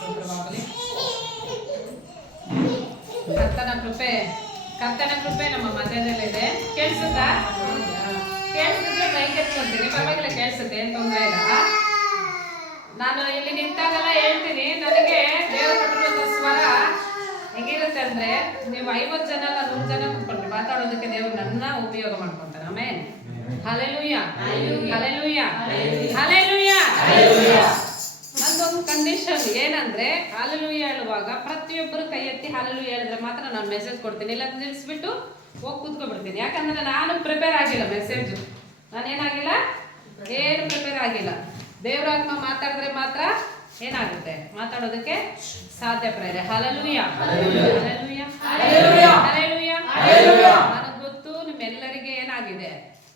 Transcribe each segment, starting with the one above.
ಸ್ತೋತ್ರವಾಗಲಿ. ಕರ್ತನ ಕೃಪೆ ನಮ್ಮ ಮಧ್ಯದಲ್ಲಿದೆ. ಕೇಳಿಸುತ್ತಾ? ಕೇಳಿಸಿದ್ರೆ ಕೈ ಕೆಚ್ಕೊಂತೀನಿ, ಪರವಾಗಿಲ್ಲ, ಕೇಳಿಸುತ್ತೆ, ಏನು ತೊಂದರೆ ಇಲ್ಲ. ನಾನು ಇಲ್ಲಿ ನಿಂತಾಗೆಲ್ಲ ಹೇಳ್ತೀನಿ, ನನಗೆ ದೇವರು ಕೊಟ್ಟಿರುವಂಥ ಸ್ವರ ಹೆಂಗಿರುತ್ತೆ ಅಂದ್ರೆ, ನೀವು 50 ಜನ ಅಲ್ಲ 100 ಜನ ಕೂತ್ಕೊಂಡ್ರೆ ಮಾತಾಡೋದಕ್ಕೆ ದೇವರು ನನ್ನ ಉಪಯೋಗ ಮಾಡ್ಕೊಂತಾನೆ. ಆಮೇನ್. Hallelujah, hallelujah, hallelujah. ನಂದೊಂದು ಕಂಡೀಷನ್ ಏನಂದ್ರೆ, ಹಲ್ಲೆಲೂಯ ಹೇಳುವಾಗ ಪ್ರತಿಯೊಬ್ಬರು ಕೈ ಎತ್ತಿ ಹಲ್ಲೆಲೂಯ ಹೇಳಿದ್ರೆ ಮಾತ್ರ ನಾನು ಮೆಸೇಜ್ ಕೊಡ್ತೀನಿ, ಇಲ್ಲ ನಿಲ್ಲಿಸ್ಬಿಟ್ಟು ಹೋಗಿ ಕೂತ್ಕೊಬಿಡ್ತೀನಿ. ಯಾಕಂದ್ರೆ ನಾನು ಪ್ರಿಪೇರ್ ಆಗಿಲ್ಲ, ಮೆಸೇಜ್ ನಾನೇನಾಗಿಲ್ಲ, ಏನು ಪ್ರಿಪೇರ್ ಆಗಿಲ್ಲ. ದೇವರಾತ್ಮ ಮಾತಾಡಿದ್ರೆ ಮಾತ್ರ ಏನಾಗುತ್ತೆ, ಮಾತಾಡೋದಕ್ಕೆ ಸಾಧ್ಯ. ಪ್ರೇರೆ ಹಲ್ಲೆಲೂಯ, ಹಲ್ಲೆಲೂಯ, ಹಲ್ಲೆಲೂಯ. ನನಗೆ ಗೊತ್ತು ನಿಮ್ಮೆಲ್ಲರಿಗೆ ಏನಾಗಿದೆ,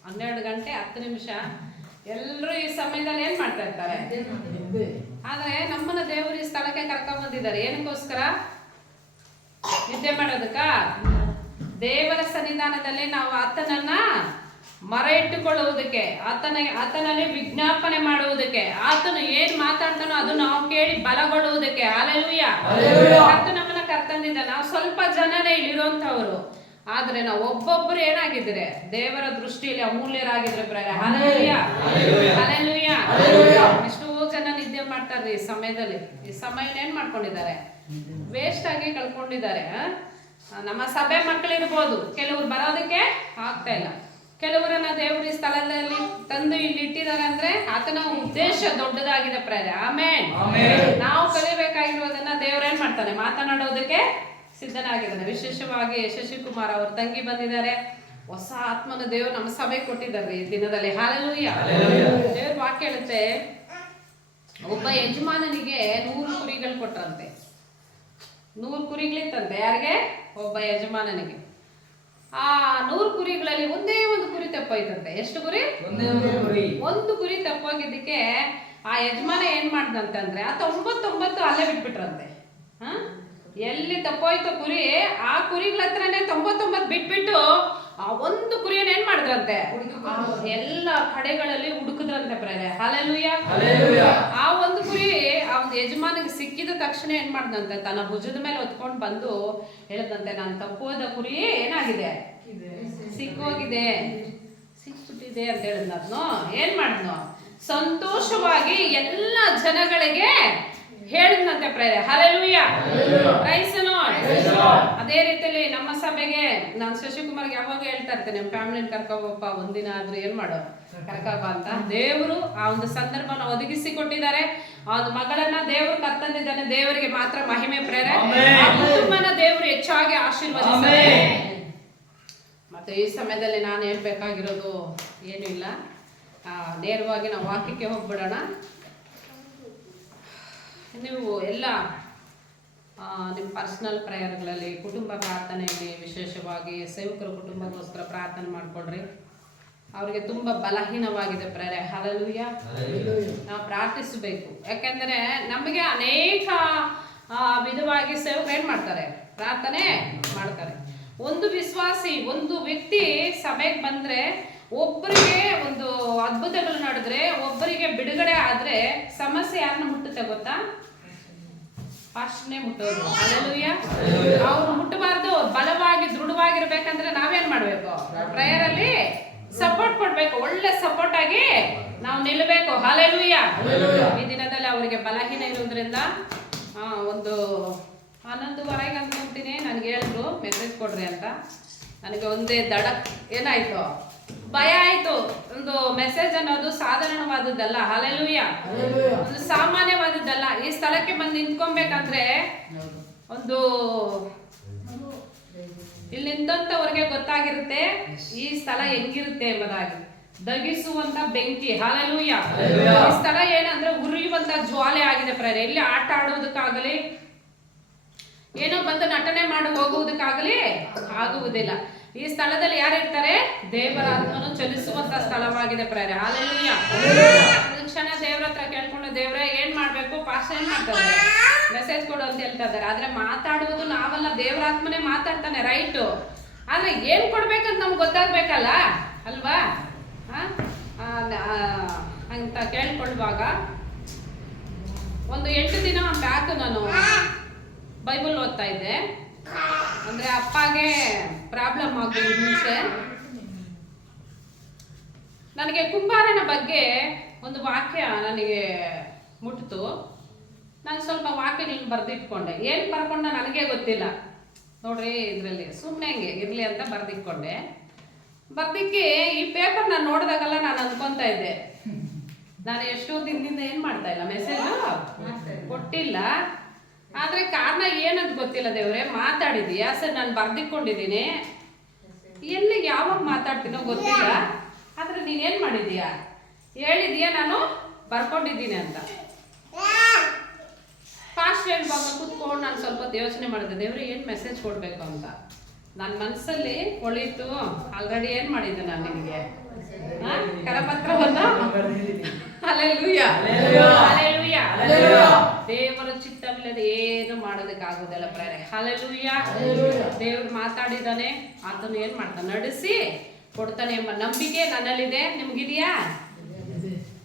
12 ಗಂಟೆ 10 ನಿಮಿಷ ಎಲ್ಲರೂ ಈ ಸಮಯದಲ್ಲಿ ಏನ್ ಮಾಡ್ತಾ ಇರ್ತಾರೆ. ಆದ್ರೆ ನಮ್ಮನ್ನ ದೇವರು ಈ ಸ್ಥಳಕ್ಕೆ ಕರ್ಕೊಂಡ್ ಬಂದಿದ್ದಾರೆ. ಏನಕ್ಕೋಸ್ಕರ? ನಿದ್ದೆ ಮಾಡೋದಕ್ಕ? ದೇವರ ಸನ್ನಿಧಾನದಲ್ಲಿ ನಾವು ಆತನನ್ನ ಮರ ಇಟ್ಟುಕೊಳ್ಳುವುದಕ್ಕೆ, ಆತನಲ್ಲಿ ವಿಜ್ಞಾಪನೆ ಮಾಡುವುದಕ್ಕೆ, ಆತನು ಏನ್ ಮಾತಾಡ್ತಾನೋ ಅದು ನಾವು ಕೇಳಿ ಬಲಗೊಳ್ಳುವುದಕ್ಕೆ. ಹಲ್ಲೆಲೂಯ. ಆತ ನಮ್ಮನ್ನ ಕರ್ತಂದಿದ್ದ. ನಾವು ಸ್ವಲ್ಪ ಜನನೇ ಇಲ್ಲಿರುವಂತವ್ರು, ಆದ್ರೆ ನಾವು ಒಬ್ಬೊಬ್ಬರು ಏನಾಗಿದ್ರೆ ದೇವರ ದೃಷ್ಟಿಯಲ್ಲಿ ಅಮೂಲ್ಯರಾಗಿದ್ರೆ. Hallelujah, hallelujah. ಎಷ್ಟೋ ಜನ ನಿದ್ದೆ ಮಾಡ್ತಾರೆ ಈ ಸಮಯದಲ್ಲಿ. ಈ ಸಮಯ ಏನ್ ಮಾಡ್ಕೊಂಡಿದ್ದಾರೆ, ವೇಸ್ಟ್ ಆಗಿ ಕಳ್ಕೊಂಡಿದ್ದಾರೆ. ನಮ್ಮ ಸಭೆ ಮಕ್ಕಳಿರ್ಬೋದು, ಕೆಲವರು ಬರೋದಕ್ಕೆ ಆಗ್ತಾ ಇಲ್ಲ. ಕೆಲವರನ್ನ ದೇವರು ಈ ಸ್ಥಳದಲ್ಲಿ ತಂದು ಇಲ್ಲಿ ಇಟ್ಟಿದ್ದಾರೆ ಅಂದ್ರೆ ಆತನ ಉದ್ದೇಶ ದೊಡ್ಡದಾಗಿದೆ. ಆಮೇನ್. ನಾವು ಕಲಿಬೇಕಾಗಿರೋದನ್ನ ದೇವ್ರು ಏನ್ ಮಾಡ್ತಾನೆ, ಮಾತನಾಡೋದಕ್ಕೆ ಸಿದ್ಧನಾಗಿದ್ದಾನೆ. ವಿಶೇಷವಾಗಿ ಶಶಿಕುಮಾರ್ ಅವ್ರ ತಂಗಿ ಬಂದಿದ್ದಾರೆ. ಹೊಸ ಆತ್ಮನ ದೇವರು ನಮ್ಮ ಸಭೆಗೆ ಕೊಟ್ಟಿದ್ದಾರೆ ಈ ದಿನದಲ್ಲಿ. ಹಲ್ಲೆಲೂಯ. ದೇವ್ರ ವಾಕ್ಯ ಹೇಳುತ್ತೆ, ಒಬ್ಬ ಯಜಮಾನನಿಗೆ 100 ಕುರಿಗಳು ಕೊಟ್ರಂತೆ. 100 ಕುರಿಗಳಿತ್ತಂತೆ. ಯಾರಿಗೆ? ಒಬ್ಬ ಯಜಮಾನನಿಗೆ. ಆ 100 ಕುರಿಗಳಲ್ಲಿ ಒಂದೇ ಒಂದು ಕುರಿ ತಪ್ಪೋಯ್ತಂತೆ. ಎಷ್ಟು ಕುರಿ? ಒಂದು ಕುರಿ ತಪ್ಪೋಗಿದ್ದಕ್ಕೆ ಆ ಯಜಮಾನ ಏನ್ ಮಾಡ್ದಂತಂದ್ರೆ, ಆ 99 ಅಲ್ಲೇ ಬಿಟ್ಬಿಟ್ರಂತೆ. ಎಲ್ಲಿ ತಪ್ಪೋಯ್ತು ಕುರಿ, ಆ ಕುರಿಗಳ ಹತ್ರನೇ 99 ಬಿಟ್ಬಿಟ್ಟು ಆ ಒಂದು ಕುರಿಯನ್ನು ಏನ್ ಮಾಡಿದ್ರಂತೆ, ಎಲ್ಲ ಕಡೆಗಳಲ್ಲಿ ಹುಡುಕದ್ರಂತೆ. ಪ್ರೇರೆ ಹಲ್ಲೆಲೂಯ. ಆ ಒಂದು ಕುರಿ ಆ ಒಂದು ಯಜಮಾನಿಗೆ ಸಿಕ್ಕಿದ ತಕ್ಷಣ ಏನ್ ಮಾಡ್ದಂತೆ, ತನ್ನ ಭುಜದ ಮೇಲೆ ಹೊತ್ಕೊಂಡು ಬಂದು ಹೇಳದಂತೆ, ನಾನು ತಪ್ಪೋದ ಕುರಿ ಏನಾಗಿದೆ, ಸಿಕ್ಕೋಗಿದೆ, ಸಿಕ್ಬಿಟ್ಟಿದೆ ಅಂತ ಹೇಳಿದ್ನು. ಏನ್ ಮಾಡಿದ್ನು, ಸಂತೋಷವಾಗಿ ಎಲ್ಲ ಜನಗಳಿಗೆ ಹೇಳಿದ್ನಂತೆ. ಪ್ರೇರೆ ಹಲ್ಲೆಲೂಯ. Praise lord. ಅದೇ ರೀತಿಯಲ್ಲಿ ನಮ್ಮ ಸಭೆಗೆ ನಾನು ಶಶಿಕುಮಾರ್ಗೆ ಯಾವಾಗ ಹೇಳ್ತಾ ಇರ್ತೇನೆ, ನಮ್ಮ ಫ್ಯಾಮಿಲಿನ ಕರ್ಕೋಬಪ್ಪ, ಒಂದಿನ ಆದ್ರೂ ಏನ್ ಮಾಡೋ ಕರ್ಕಪ್ಪ ಅಂತ. ದೇವರು ಆ ಒಂದು ಸಂದರ್ಭನ ಒದಗಿಸಿ ಕೊಟ್ಟಿದ್ದಾರೆ. ಆ ಒಂದು ಮಗಳನ್ನ ದೇವರು ಕರ್ತಂದಿದ್ದಾನೆ. ದೇವರಿಗೆ ಮಾತ್ರ ಮಹಿಮೆ. ಪ್ರೇರೆ ಆ ಕುಟುಂಬನ ದೇವರು ಹೆಚ್ಚಾಗಿ ಆಶೀರ್ವದಿಸ್ತಾರೆ. ಮತ್ತೆ ಈ ಸಮಯದಲ್ಲಿ ನಾನು ಹೇಳ್ಬೇಕಾಗಿರೋದು ಏನೂ ಇಲ್ಲ, ನೇರವಾಗಿ ನಾವು ವಾಕ್ಯಕ್ಕೆ ಹೋಗ್ಬಿಡೋಣ. ನೀವು ಎಲ್ಲ ನಿಮ್ಮ ಪರ್ಸನಲ್ ಪ್ರೇಯರ್ಗಳಲ್ಲಿ, ಕುಟುಂಬ ಪ್ರಾರ್ಥನೆಯಲ್ಲಿ, ವಿಶೇಷವಾಗಿ ಸೇವಕರ ಕುಟುಂಬಕ್ಕೋಸ್ಕರ ಪ್ರಾರ್ಥನೆ ಮಾಡ್ಕೊಳ್ರಿ. ಅವರಿಗೆ ತುಂಬ ಬಲಹೀನವಾಗಿದೆ ಪ್ರೇರೆ. ಹಲ್ಲೆಲೂಯ. ನಾವು ಪ್ರಾರ್ಥಿಸಬೇಕು. ಯಾಕೆಂದರೆ ನಮಗೆ ಅನೇಕ ವಿಧವಾಗಿ ಸೇವಕರು ಏನು ಮಾಡ್ತಾರೆ, ಪ್ರಾರ್ಥನೆ ಮಾಡ್ತಾರೆ. ಒಂದು ವಿಶ್ವಾಸಿ, ಒಂದು ವ್ಯಕ್ತಿ ಸಭೆಗೆ ಬಂದರೆ, ಒಬ್ಬರಿಗೆ ಒಂದು ಅದ್ಭುತಗಳು ನಡೆದ್ರೆ, ಒಬ್ಬರಿಗೆ ಬಿಡುಗಡೆ ಆದರೆ ಸಮಸ್ಯೆ ಯಾರನ್ನ ಮುಟ್ಟುತ್ತೆ ಗೊತ್ತಾ? ಫಾಸ್ಟ್ನೇ ಮುಟ್ಟೋದು. ಹಲ್ಲೆಲೂಯ. ಅವ್ರು ಮುಟ್ಟಬಾರ್ದು. ಬಲವಾಗಿ ದೃಢವಾಗಿರ್ಬೇಕಂದ್ರೆ ನಾವೇನ್ ಮಾಡ್ಬೇಕು, ಪ್ರೇಯರಲ್ಲಿ ಸಪೋರ್ಟ್ ಕೊಡ್ಬೇಕು. ಒಳ್ಳೆ ಸಪೋರ್ಟ್ ಆಗಿ ನಾವು ನಿಲ್ಲಬೇಕು. ಹಲ್ಲೆಲೂಯ. ಈ ದಿನದಲ್ಲಿ ಅವರಿಗೆ ಬಲಹೀನ ಇರೋದ್ರಿಂದ ಒಂದು 11:30 ಅಂದ್ಕೊಂತೀನಿ, ನನಗೆ ಹೇಳಿದ್ರು ಮೆಸೇಜ್ ಕೊಡ್ರಿ ಅಂತ. ನನಗೆ ಒಂದೇ ದಡಕ್ ಏನಾಯ್ತು, ಭಯ ಆಯ್ತು. ಒಂದು ಮೆಸೇಜ್ ಅನ್ನೋದು ಸಾಧಾರಣವಾದದ್ದಲ್ಲ. ಹಲ್ಲೆಲೂಯ. ಒಂದು ಸಾಮಾನ್ಯವಾದದ್ದಲ್ಲ. ಈ ಸ್ಥಳಕ್ಕೆ ಬಂದು ನಿಂತ್ಕೊಬೇಕಂದ್ರೆ ಒಂದು ಇಲ್ಲಿ ನಿಂತಂತವ್ರಿಗೆ ಗೊತ್ತಾಗಿರುತ್ತೆ ಈ ಸ್ಥಳ ಹೆಂಗಿರುತ್ತೆ ಎಂಬುದಾಗಿ. ದಗಿಸುವಂತ ಬೆಂಕಿ. ಹಲ್ಲೆಲೂಯ. ಈ ಸ್ಥಳ ಏನಂದ್ರೆ ಉರಿಯುವಂತ ಜ್ವಾಲೆ ಆಗಿದೆ ಪ್ರೇರೆ. ಇಲ್ಲಿ ಆಟ ಆಡುವುದಕ್ಕಾಗಲಿ, ಏನೋ ಬಂದು ನಟನೆ ಮಾಡಿ ಹೋಗುವುದಕ್ಕಾಗಲಿ ಆಗುವುದಿಲ್ಲ. ಈ ಸ್ಥಳದಲ್ಲಿ ಯಾರಿರ್ತಾರೆ, ದೇವರ ಆತ್ಮನು ಚಲಿಸುವಂತ ಸ್ಥಳವಾಗಿದೆ ಪ್ರೇರೆ. ಹಲ್ಲೆಲೂಯ. ಕ್ಷಣ ದೇವ್ರ ಹತ್ರ ಕೇಳ್ಕೊಂಡು, ದೇವ್ರೆ ಏನ್ ಮಾಡ್ಬೇಕು, ಪಾಸ್ ಏನ್ ಮಾಡ್ತಾರೆ, ಮೆಸೇಜ್ ಕೊಡು ಅಂತ ಹೇಳ್ತಾ ಇದ್ದಾರೆ. ಆದ್ರೆ ಮಾತಾಡುವುದು ನಾವಲ್ಲ, ದೇವರಾತ್ಮನೇ ಮಾತಾಡ್ತಾನೆ. ರೈಟು. ಆದ್ರೆ ಏನ್ ಕೊಡ್ಬೇಕಂತ ನಮ್ಗೆ ಗೊತ್ತಾಗ್ಬೇಕಲ್ಲ ಅಲ್ವಾ? ಅಂತ ಕೇಳ್ಕೊಳ್ಳುವಾಗ ಒಂದು 8 ದಿನ ಬ್ಯಾಕ್ ನಾನು ಬೈಬಲ್ ಓದ್ತಾ ಇದ್ದೆ. ಅಂದರೆ ಅಪ್ಪಗೆ ಪ್ರಾಬ್ಲಮ್ ಆಗೋದು ಮುಂಚೆ ನನಗೆ ಕುಂಬಾರನ ಬಗ್ಗೆ ಒಂದು ವಾಕ್ಯ ನನಗೆ ಮುಟ್ಟಿತು. ನಾನು ಸ್ವಲ್ಪ ವಾಕ್ಯಗಳನ್ನ ಬರೆದಿಟ್ಕೊಂಡೆ. ಏನು ಬರ್ಕೊಂಡ ನನಗೆ ಗೊತ್ತಿಲ್ಲ ನೋಡ್ರಿ, ಇದರಲ್ಲಿ ಸುಮ್ಮನೆ ಹಂಗೆ ಇರಲಿ ಅಂತ ಬರೆದಿಟ್ಕೊಂಡೆ. ಬರ್ದಿಕ್ಕೆ ಈ ಪೇಪರ್ ನಾನು ನೋಡಿದಾಗಲ್ಲ ನಾನು ಅಂದ್ಕೊತಾ ಇದ್ದೆ, ನಾನು ಎಷ್ಟೋ ದಿನದಿಂದ ಏನು ಮಾಡ್ತಾ ಇಲ್ಲ, ಮೆಸೇಜ್ ಕೊಟ್ಟಿಲ್ಲ. ಆದರೆ ಕಾರಣ ಏನಂತ ಗೊತ್ತಿಲ್ಲ. ದೇವ್ರೆ ಮಾತಾಡಿದೀಯಾ ಸರ್, ನಾನು ಬರ್ದಿಟ್ಕೊಂಡಿದ್ದೀನಿ, ಎಲ್ಲಿ ಯಾವಾಗ ಮಾತಾಡ್ತೀನೋ ಗೊತ್ತಿಲ್ಲ. ಆದರೆ ನೀನೇನು ಮಾಡಿದೀಯಾ, ಹೇಳಿದೀಯಾ ನಾನು ಬರ್ಕೊಂಡಿದ್ದೀನಿ ಅಂತ. ಫಾಸ್ಟ್ ಹೇಳ್ಬಾಗ ಕೂತ್ಕೊಂಡು ನಾನು ಸ್ವಲ್ಪ ಯೋಚನೆ ಮಾಡಿದೆ, ದೇವ್ರೆ ಏನು ಮೆಸೇಜ್ ಕೊಡಬೇಕು ಅಂತ ನನ್ನ ಮನಸ್ಸಲ್ಲಿ ಹೊಳಿತು. ಆಲ್ರೆಡಿ ಏನು ಮಾಡಿದ್ದೆ ನಾನು ನಿನಗೆ ಕರಪತ್ರವನ್ನು. Hallelujah, hallelujah. ದೇವರ ಚಿತ್ತವಿಲ್ಲದೆ ಏನು ಮಾಡೋದಕ್ಕಾಗೋದಿಲ್ಲ ಪ್ರೇರೆ. ಹಲ್ಲೆಲೂಯಾ. ದೇವ್ರು ಮಾತಾಡಿದಾನೆ, ಅದನ್ನು ಏನು ಮಾಡ್ತಾನೆ, ನಡೆಸಿ ಕೊಡ್ತಾನೆ ಎಂಬ ನಂಬಿಕೆ ನನ್ನಲ್ಲಿದೆ. ನಿಮ್ಗಿದೆಯಾ?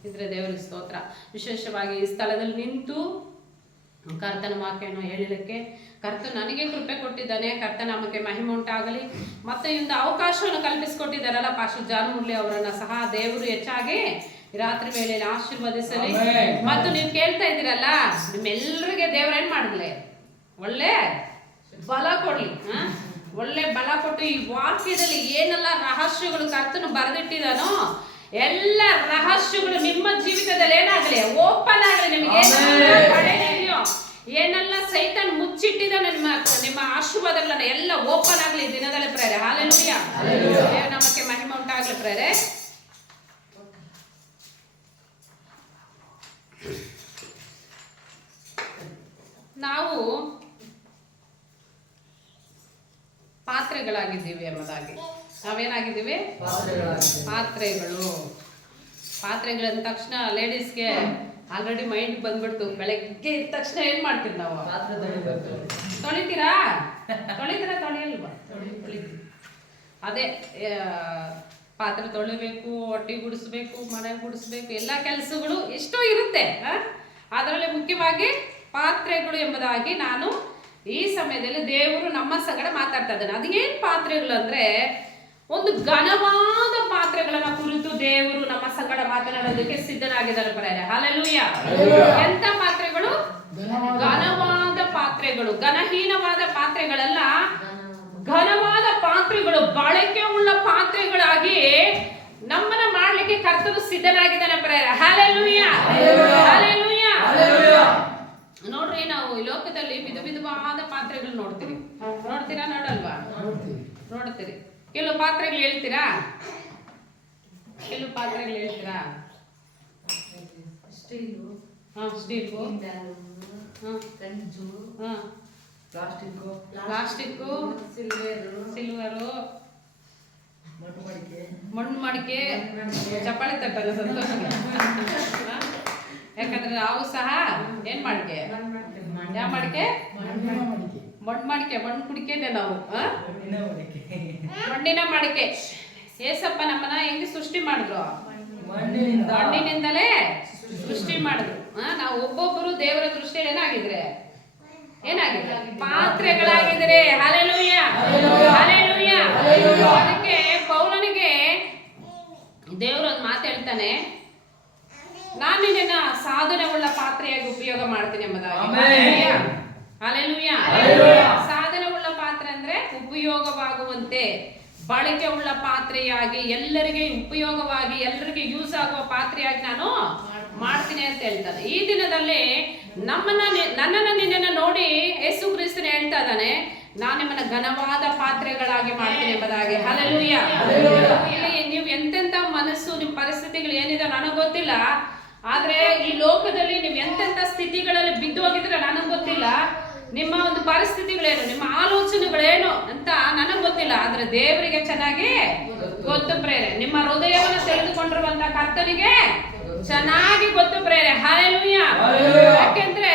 ಇದ್ರೆ ದೇವರಿಗೆ ಸ್ತೋತ್ರ. ವಿಶೇಷವಾಗಿ ಈ ಸ್ಥಳದಲ್ಲಿ ನಿಂತು ಕರ್ತನ ವಾಕ್ಯವನ್ನು ಹೇಳಲಿಕ್ಕೆ ಕರ್ತನ ನನಗೆ ಕೃಪೆ ಕೊಟ್ಟಿದ್ದಾನೆ. ಕರ್ತನಾಮಕ್ಕೆ ಮಹಿಮೆ ಉಂಟಾಗಲಿ. ಮತ್ತೆ ಇಂದು ಅವಕಾಶವನ್ನು ಕಲ್ಪಿಸಿಕೊಟ್ಟಿದ್ದಾರಲ್ಲ ಪಾಸ್ಟರ್ ಜಾನ್ ಮುರಳಿ ಅವರನ್ನ ಸಹ ದೇವರು ಹೆಚ್ಚಾಗಿ ರಾತ್ರಿ ವೇಳೆಯಲ್ಲಿ ಆಶೀರ್ವದಿಸಲಿ. ಮತ್ತು ನೀವು ಕೇಳ್ತಾ ಇದ್ದೀರಲ್ಲ, ನಿಮ್ಮೆಲ್ಲರಿಗೆ ದೇವ್ರ ಏನ್ ಮಾಡಿದ್ಲೆ, ಒಳ್ಳೆ ಬಲ ಕೊಡ್ಲಿ. ಒಳ್ಳೆ ಬಲ ಕೊಟ್ಟು ಈ ವಾಕ್ಯದಲ್ಲಿ ಏನೆಲ್ಲ ರಹಸ್ಯಗಳು ಕರ್ತನು ಬರೆದಿಟ್ಟಿದಾನೋ ಎಲ್ಲ ರಹಸ್ಯಗಳು ನಿಮ್ಮ ಜೀವಿತದಲ್ಲಿ ಏನಾಗಲಿ, ಓಪನ್ ಆಗಲಿ. ನಿಮಗೆ ಏನೆಲ್ಲ ಸೈತಾನ್ ಮುಚ್ಚಿಟ್ಟಿದ್ದಾನೆ ನಿಮ್ಮ ಆಶೀರ್ವಾದಗಳನ್ನ ಎಲ್ಲ ಓಪನ್ ಆಗಲಿ ದಿನದಲ್ಲಿ ಪ್ರೇರೆ. ಹಲ್ಲೆಲೂಯಾ. ನಮಗೆ ಮಹಿಮೆ ಉಂಟಾಗಲಿ ಪ್ರೇರೆ. ನಾವು ಪಾತ್ರೆಗಳಾಗಿದ್ದೀವಿ ಎಂಬುದಾಗಿ. ನಾವೇನಾಗಿದ್ದೀವಿ? ಪಾತ್ರೆಗಳು ಅಂದ ತಕ್ಷಣ ಲೇಡೀಸ್ಗೆ ಆಲ್ರೆಡಿ ಮೈಂಡ್ ಬಂದ್ಬಿಡ್ತು. ಬೆಳಗ್ಗೆ ಇದ್ದ ತಕ್ಷಣ ಏನ್ ಮಾಡ್ತೀವಿ ನಾವು? ತೊಳಿತೀರಾ? ತೊಳೆಯಲ್ವಾ? ಅದೇ ಪಾತ್ರೆ ತೊಳಿಬೇಕು, ಹೊಟ್ಟೆ ಗುಡಿಸ್ಬೇಕು, ಮನೆ ಗುಡಿಸ್ಬೇಕು, ಎಲ್ಲ ಕೆಲಸಗಳು ಎಷ್ಟೋ ಇರುತ್ತೆ. ಅದರಲ್ಲಿ ಮುಖ್ಯವಾಗಿ ಪಾತ್ರೆಗಳು ಎಂಬುದಾಗಿ ನಾನು ಈ ಸಮಯದಲ್ಲಿ ದೇವರು ನಮ್ಮ ಸಂಗಡ ಮಾತಾಡ್ತಾ ಇದ್ದಾನೆ. ಅದೇನು ಪಾತ್ರೆಗಳು ಅಂದ್ರೆ, ಒಂದು ಘನವಾದ ಪಾತ್ರೆಗಳನ್ನ ಕುರಿತು ದೇವರು ನಮ್ಮ ಸಂಗಡ ಮಾತನಾಡೋದಕ್ಕೆ ಸಿದ್ಧನಾಗಿದ್ದಾರೆ ಪ್ರೇರೆ. ಹಲ್ಲೆಲೂಯಾ. ಎಂತ ಪಾತ್ರೆಗಳು? ಘನವಾದ ಪಾತ್ರೆಗಳು. ಘನಹೀನವಾದ ಪಾತ್ರೆಗಳಲ್ಲ, ಘನವಾದ ಪಾತ್ರೆಗಳು, ಬಳಕೆ ಉಳ್ಳ ಪಾತ್ರೆಗಳಾಗಿ ನಮ್ಮನ್ನ ಮಾಡ್ಲಿಕ್ಕೆ ಕರ್ತನು ಸಿದ್ಧನಾಗಿದ್ದಾನೆ ಪ್ರೇರೆ. Hallelujah, hallelujah. ನೋಡ್ರಿ, ನಾವು ಈ ಲೋಕದಲ್ಲಿ ವಿಧವಾದ ಪಾತ್ರೆಗಳು ನೋಡ್ತೀರಾ? ನೋಡಲ್ವಾ? ನೋಡ್ತೀರಿ. ಕೆಲವು ಪಾತ್ರೆಗಳು ಹೇಳ್ತೀರಾ? ಸ್ಟೀಲು, ಪ್ಲಾಸ್ಟಿಕ್ಕು, ಸಿಲ್ವರು, ಮಣ್ಣು ಮಡಿಕೆ, ಚಪ್ಪಾಳೆ ತಟ್ಟಲ್ಲ ಸಂತೋಷ. ಯಾಕಂದ್ರೆ ನಾವು ಸಹ ಏನ್ ಮಾಡಿಕೆ, ಯಾವ ಮಾಡಿಕೆ? ಮಣ್ಣು ಮಾಡಿಕೆ, ಮಣ್ಣು ಕುಡಿಕೆನೆ ನಾವು. ಮಣ್ಣಿನ ಮಾಡಿಕೆ. ಏಸಪ್ಪ ನಮ್ಮನ್ನ ಹೆಂಗೆ ಸೃಷ್ಟಿ ಮಾಡಿದ್ರು? ಮಣ್ಣಿನಿಂದಲೇ ಸೃಷ್ಟಿ ಮಾಡಿದ್ರು. ನಾವು ಒಬ್ಬೊಬ್ಬರು ದೇವರ ದೃಷ್ಟಿಯಲ್ಲಿ ಏನಾಗಿದ್ರೆ ಪಾತ್ರೆಗಳಾಗಿದ್ರೆ. Hallelujah, hallelujah. ಅದಕ್ಕೆ ಪೌಲನಿಗೆ ದೇವರು ಒಂದು ಮಾತು ಹೇಳ್ತಾನೆ, ನಾನು ನಿನ್ನ ಸಾಧನವುಳ್ಳ ಪಾತ್ರೆಯಾಗಿ ಉಪಯೋಗ ಮಾಡ್ತೀನಿ ಎಂಬುದಾಗಿ. ಹಲ್ಲೆಲೂಯಾ. ಸಾಧನವುಳ್ಳ ಪಾತ್ರೆ ಅಂದ್ರೆ ಉಪಯೋಗವಾಗುವಂತೆ, ಬಳಕೆ ಉಳ್ಳ ಪಾತ್ರೆಯಾಗಿ, ಎಲ್ಲರಿಗೆ ಉಪಯೋಗವಾಗಿ, ಎಲ್ಲರಿಗೆ ಯೂಸ್ ಆಗುವ ಪಾತ್ರೆಯಾಗಿ ನಾನು ಮಾಡ್ತೀನಿ ಅಂತ ಹೇಳ್ತಾನೆ. ಈ ದಿನದಲ್ಲಿ ನನ್ನನ್ನ ನಿನ್ನನ್ನು ನೋಡಿ ಯೇಸು ಕ್ರಿಸ್ತನ ಹೇಳ್ತಾ ಇದ್ದಾನೆ, ನಾನು ನಿಮ್ಮನ್ನ ಘನವಾದ ಪಾತ್ರೆಗಳಾಗಿ ಮಾಡ್ತೀನಿ ಎಂಬುದಾಗಿ. ಹಲ್ಲೆಲೂಯಾ. ಇಲ್ಲಿ ನೀವು ಎಂತೆಂತ ಮನಸ್ಸು, ನಿಮ್ಮ ಪರಿಸ್ಥಿತಿಗಳು ಏನಿದೆ ನನಗೆ ಗೊತ್ತಿಲ್ಲ. ಆದ್ರೆ ಈ ಲೋಕದಲ್ಲಿ ನೀವು ಎಂತೆಂತ ಸ್ಥಿತಿಗಳಲ್ಲಿ ಬಿದ್ದು ಹೋಗಿದ್ರೆ ನನಗೆ ಗೊತ್ತಿಲ್ಲ. ನಿಮ್ಮ ಒಂದು ಪರಿಸ್ಥಿತಿಗಳೇನು, ನಿಮ್ಮ ಆಲೋಚನೆಗಳೇನು ಅಂತ ನನಗೆ ಗೊತ್ತಿಲ್ಲ. ಆದ್ರೆ ದೇವರಿಗೆ ಚೆನ್ನಾಗಿ ಗೊತ್ತು ಪ್ರೇರೆ. ನಿಮ್ಮ ಹೃದಯವನ್ನು ತೆಗೆದುಕೊಂಡಿರುವಂತ ಕರ್ತನಿಗೆ ಚೆನ್ನಾಗಿ ಗೊತ್ತು ಪ್ರೇರೆ. ಹಲ್ಲೆಲೂಯಾ. ಯಾಕೆಂದ್ರೆ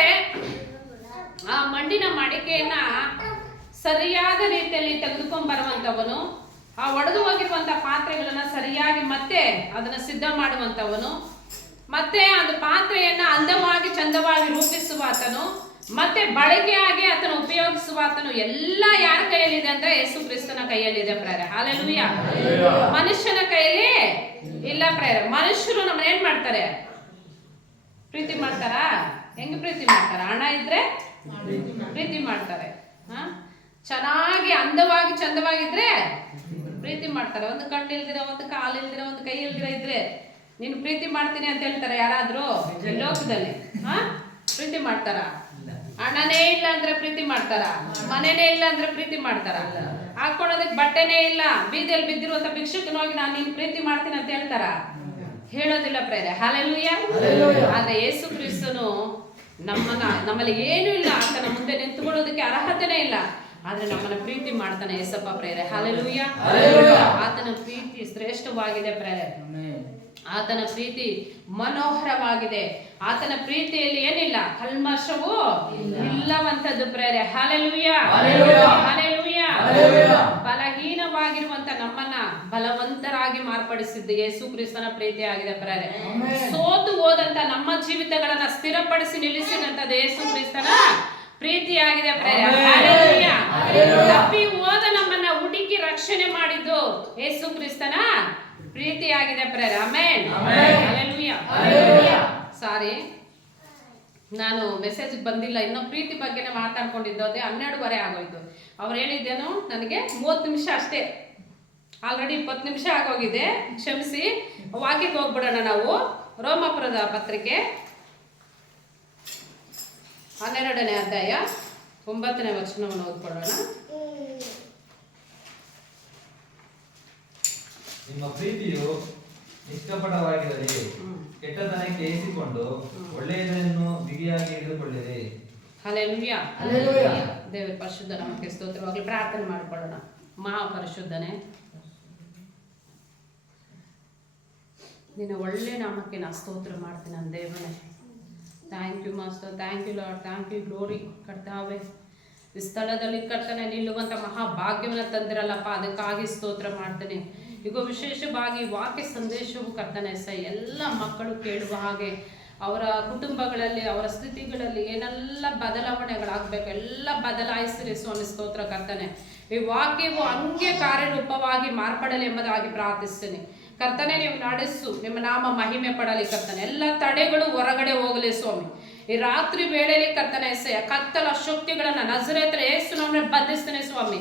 ಆ ಮಣ್ಣಿನ ಮಡಿಕೆಯನ್ನ ಸರಿಯಾದ ರೀತಿಯಲ್ಲಿ ತೆಗೆದುಕೊಂಡ್ ಬರುವಂತವನು, ಆ ಒಡೆದು ಹೋಗಿರುವಂತ ಪಾತ್ರೆಗಳನ್ನ ಸರಿಯಾಗಿ ಮತ್ತೆ ಅದನ್ನ ಸಿದ್ಧ ಮಾಡುವಂತವನು, ಮತ್ತೆ ಅದು ಪಾತ್ರೆಯನ್ನ ಅಂದವಾಗಿ ಚಂದವಾಗಿ ರೂಪಿಸುವ ಆತನು, ಮತ್ತೆ ಬಳಕೆಯಾಗಿ ಆತನ ಉಪಯೋಗಿಸುವ ಆತನು ಎಲ್ಲ ಯಾರ ಕೈಯಲ್ಲಿದೆ ಅಂದ್ರೆ ಯೇಸು ಕ್ರಿಸ್ತನ ಕೈಯಲ್ಲಿದೆ ಪ್ರೇರೆ. ಹಲ್ಲೆಲೂಯ. ಮನುಷ್ಯನ ಕೈಯಲ್ಲಿ ಇಲ್ಲ ಪ್ರೇರೆ. ಮನುಷ್ಯರು ನಮ್ಮನ್ನ ಏನ್ ಮಾಡ್ತಾರೆ? ಪ್ರೀತಿ ಮಾಡ್ತಾರಾ? ಹೆಂಗ್ ಪ್ರೀತಿ ಮಾಡ್ತಾರ? ಹಣ ಇದ್ರೆ ಪ್ರೀತಿ ಮಾಡ್ತಾರೆ. ಚೆನ್ನಾಗಿ ಅಂದವಾಗಿ ಚಂದವಾಗಿದ್ರೆ ಪ್ರೀತಿ ಮಾಡ್ತಾರೆ. ಒಂದು ಕಣ್ಣು ಇಲ್ದಿರ, ಒಂದು ಕಾಲು ಇಲ್ದಿರ, ಒಂದು ಕೈ ಇಲ್ದಿರ ಇದ್ರೆ ನೀನು ಪ್ರೀತಿ ಮಾಡ್ತೀನಿ ಅಂತ ಹೇಳ್ತಾರೆ ಯಾರಾದ್ರೂ ಈ ಲೋಕದಲ್ಲಿ? ಪ್ರೀತಿ ಮಾಡ್ತಾರ? ಹಣನೇ ಇಲ್ಲ ಅಂದ್ರೆ ಪ್ರೀತಿ ಮಾಡ್ತಾರ? ಮನೆನೇ ಇಲ್ಲ ಅಂದ್ರೆ ಪ್ರೀತಿ ಮಾಡ್ತಾರ? ಹಾಕೊಳ್ಳೋದಕ್ಕೆ ಬಟ್ಟೆನೇ ಇಲ್ಲ, ಬೀದಿಯಲ್ಲಿ ಬಿದ್ದಿರುವಂತ ಭಿಕ್ಷುಕನ ಹೋಗಿ ನಾನು ನೀನು ಪ್ರೀತಿ ಮಾಡ್ತೀನಿ ಅಂತ ಹೇಳ್ತಾರ? ಹೇಳೋದಿಲ್ಲ ಪ್ರೇರೆ. ಹಲ್ಲೆಲೂಯ. ಆದ್ರೆ ಯೇಸು ಕ್ರಿಸ್ತನು ನಮ್ಮಲ್ಲಿ ಏನು ಇಲ್ಲ, ಆತನ ಮುಂದೆ ನಿಂತುಕೊಳ್ಳೋದಕ್ಕೆ ಅರ್ಹತೆನೇ ಇಲ್ಲ, ಆದ್ರೆ ನಮ್ಮನ್ನ ಪ್ರೀತಿ ಮಾಡ್ತಾನೆ ಯೇಸಪ್ಪ ಪ್ರೇರೆ. ಹಲ್ಲೆಲೂಯ. ಆತನ ಪ್ರೀತಿ ಶ್ರೇಷ್ಠವಾಗಿದೆ ಪ್ರೇರೆ. ಆತನ ಪ್ರೀತಿ ಮನೋಹರವಾಗಿದೆ. ಆತನ ಪ್ರೀತಿಯಲ್ಲಿ ಏನಿಲ್ಲ, ಕಲ್ಮಶವೂ ಇಲ್ಲವಂತದ್ದು ಪ್ರೇರೆ. ಹಲ್ಲೆಲೂಯ. ಹಲ್ಲೆಲೂಯ. ಬಲಹೀನವಾಗಿರುವಂತ ನಮ್ಮನ್ನ ಬಲವಂತರಾಗಿ ಮಾರ್ಪಡಿಸಿದ್ದು ಯೇಸು ಕ್ರಿಸ್ತನ ಪ್ರೀತಿ ಆಗಿದೆ ಪ್ರೇರೆ. ಸೋತು ಹೋದಂತ ನಮ್ಮ ಜೀವಿತಗಳನ್ನ ಸ್ಥಿರಪಡಿಸಿ ನಿಲ್ಲಿಸಿದಂತದ್ದು ಯೇಸು ಕ್ರಿಸ್ತನ ಪ್ರೀತಿಯಾಗಿದೆ ಪ್ರೇರೆ. ಹಲ್ಲೆಲೂಯ. ತಪ್ಪಿ ಹೋದ ನಮ್ಮನ್ನ ಹುಡುಕಿ ರಕ್ಷಣೆ ಮಾಡಿದ್ದು ಯೇಸು ಕ್ರಿಸ್ತನ ಪ್ರೀತಿಯಾಗಿದೆ ಪ್ರೇರೆ. ಆಮೆನ್. ಹಲ್ಲೆಲೂಯ. ಸಾರಿ, ನಾನು ಮೆಸೇಜ್ ಬಂದಿಲ್ಲ, ಇನ್ನೂ ಪ್ರೀತಿ ಬಗ್ಗೆನೇ ಮಾತಾಡ್ಕೊಂಡಿದ್ದು. ಅದೇ 12:30 ಆಗೋಯ್ತು. ಅವ್ರು ಹೇಳಿದ್ದೇನು ನನಗೆ 30 ನಿಮಿಷ ಅಷ್ಟೇ, ಆಲ್ರೆಡಿ 20 ನಿಮಿಷ ಆಗೋಗಿದೆ. ಕ್ಷಮಿಸಿ. ವಾಕ್ಯಕ್ಕೆ ಹೋಗ್ಬಿಡೋಣ ನಾವು. ರೋಮಾಪುರದ ಪತ್ರಿಕೆ 12ನೇ ಅಧ್ಯಾಯ 9ನೇ ವಚನವನ್ನು ಓದ್ಕೊಳ್ಳೋಣ. ನಿಮ್ಮ ಪ್ರೀತಿಯು ನಿಷ್ಕಪಟವಾಗಿರಲಿ, ಕೆಟ್ಟತನಕ್ಕೆ ಏರಿಸಿಕೊಂಡು ಒಳ್ಳೆಯದನ್ನು ಬಿಗಿಯಾಗಿ ಹಿಡಿದುಕೊಳ್ಳಿರಿ. ಹಲ್ಲೆಲೂಯ. ದೇವರ ಪರಿಶುದ್ಧ ನಾಮಕ್ಕೆ ಸ್ತೋತ್ರವಾಗಲಿ. ಪ್ರಾರ್ಥನೆ ಮಾಡಿಕೊಳ್ಳೋಣ. ಮಹಾಪರಿಶುದ್ಧನೇ, ನಿನ್ನ ಒಳ್ಳೆ ನಾಮಕ್ಕೆ ನಾ ಸ್ತೋತ್ರ ಮಾಡ್ತೀನಿ ನನ್ನ ದೇವನೇ. Thank you master, thank you lord, thank you glory. ಕರ್ತಾವೆ, ಈ ಸ್ಥಳದಲ್ಲಿ ಕರ್ತನೆ ನಿಲ್ಲುವಂಥ ಮಹಾಭಾಗ್ಯವನ್ನು ತಂದಿರಲ್ಲಪ್ಪ, ಅದಕ್ಕಾಗಿ ಸ್ತೋತ್ರ ಮಾಡ್ತೇನೆ. ಈಗ ವಿಶೇಷವಾಗಿ ವಾಕ್ಯ ಸಂದೇಶವು ಕರ್ತನೆ ಎಲ್ಲ ಮಕ್ಕಳು ಕೇಳುವ ಹಾಗೆ ಅವರ ಕುಟುಂಬಗಳಲ್ಲಿ, ಅವರ ಸ್ಥಿತಿಗಳಲ್ಲಿ ಏನೆಲ್ಲ ಬದಲಾವಣೆಗಳಾಗಬೇಕು ಎಲ್ಲ ಬದಲಾಯಿಸಿರಿ ಸ್ವಾಮಿ. ಸ್ತೋತ್ರ ಕರ್ತನೆ. ಈ ವಾಕ್ಯವು ಹಂಗೆ ಕಾರ್ಯರೂಪವಾಗಿ ಮಾರ್ಪಡಲಿ ಎಂಬುದಾಗಿ ಪ್ರಾರ್ಥಿಸ್ತೀನಿ ಕರ್ತನೆ. ನೀವು ನಡೆಸು, ನಿಮ್ಮ ನಾಮ ಮಹಿಮೆ ಪಡಲಿ ಕರ್ತನೆ. ಎಲ್ಲ ತಡೆಗಳು ಹೊರಗಡೆ ಹೋಗಲಿ ಸ್ವಾಮಿ. ಈ ರಾತ್ರಿ ವೇಳೆಯಲ್ಲಿ ಕರ್ತನೆ ಎಸೆಯ ಕತ್ತಲ ಶಕ್ತಿಗಳನ್ನ ನಜರೇತರ ಯೇಸು ನಾಮದಲ್ಲಿ ಬಂಧಿಸ್ತೇನೆ ಸ್ವಾಮಿ.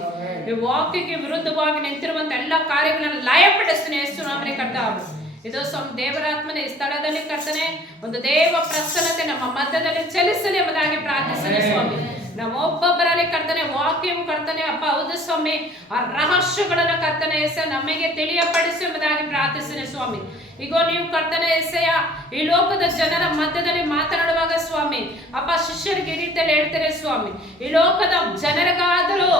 ಈ ವಾಕ್ಯಕ್ಕೆ ವಿರುದ್ಧವಾಗಿ ನಿಂತಿರುವಂತ ಎಲ್ಲ ಕಾರ್ಯಗಳನ್ನ ಲಯಪಡಿಸ್ತೇನೆ ಯೇಸು ನಾಮದಲ್ಲಿ ಕರ್ತಾವೆ. ಇದು ಸ್ವಾಮಿ ದೇವರಾತ್ಮನ ಈ ಸ್ಥಳದಲ್ಲಿ ಕರ್ತನೆ ಒಂದು ದೇವ ಪ್ರಸನ್ನತೆ ನಮ್ಮ ಮಧ್ಯದಲ್ಲಿ ಚಲಿಸಲಿ ಎಂಬುದಾಗಿ ಪ್ರಾರ್ಥಿಸ್ತೇನೆ ಸ್ವಾಮಿ. ನಮ್ಮೊಬ್ಬೊಬ್ಬರಲ್ಲಿ ಕರ್ತನೆ ವಾಕ್ಯವು ಕರ್ತನೆ ಅಪ್ಪ ಹೌದು ಸ್ವಾಮಿ, ಆ ರಹಸ್ಯಗಳನ್ನ ಕರ್ತನೆ ಎಸೆ ನಮಗೆ ತಿಳಿಯಪಡಿಸಿ ಎಂಬುದಾಗಿ ಪ್ರಾರ್ಥಿಸ್ತೇನೆ ಸ್ವಾಮಿ. ಈಗ ನೀವು ಕರ್ತನೆ ಎಸೆಯ ಈ ಲೋಕದ ಜನರ ಮಧ್ಯದಲ್ಲಿ ಮಾತನಾಡುವಾಗ ಸ್ವಾಮಿ ಅಪ್ಪ ಶಿಷ್ಯರಿಗೆ ಈ ರೀತಿಯಲ್ಲಿ ಹೇಳ್ತಾರೆ ಸ್ವಾಮಿ, ಈ ಲೋಕದ ಜನರಿಗಾದರೂ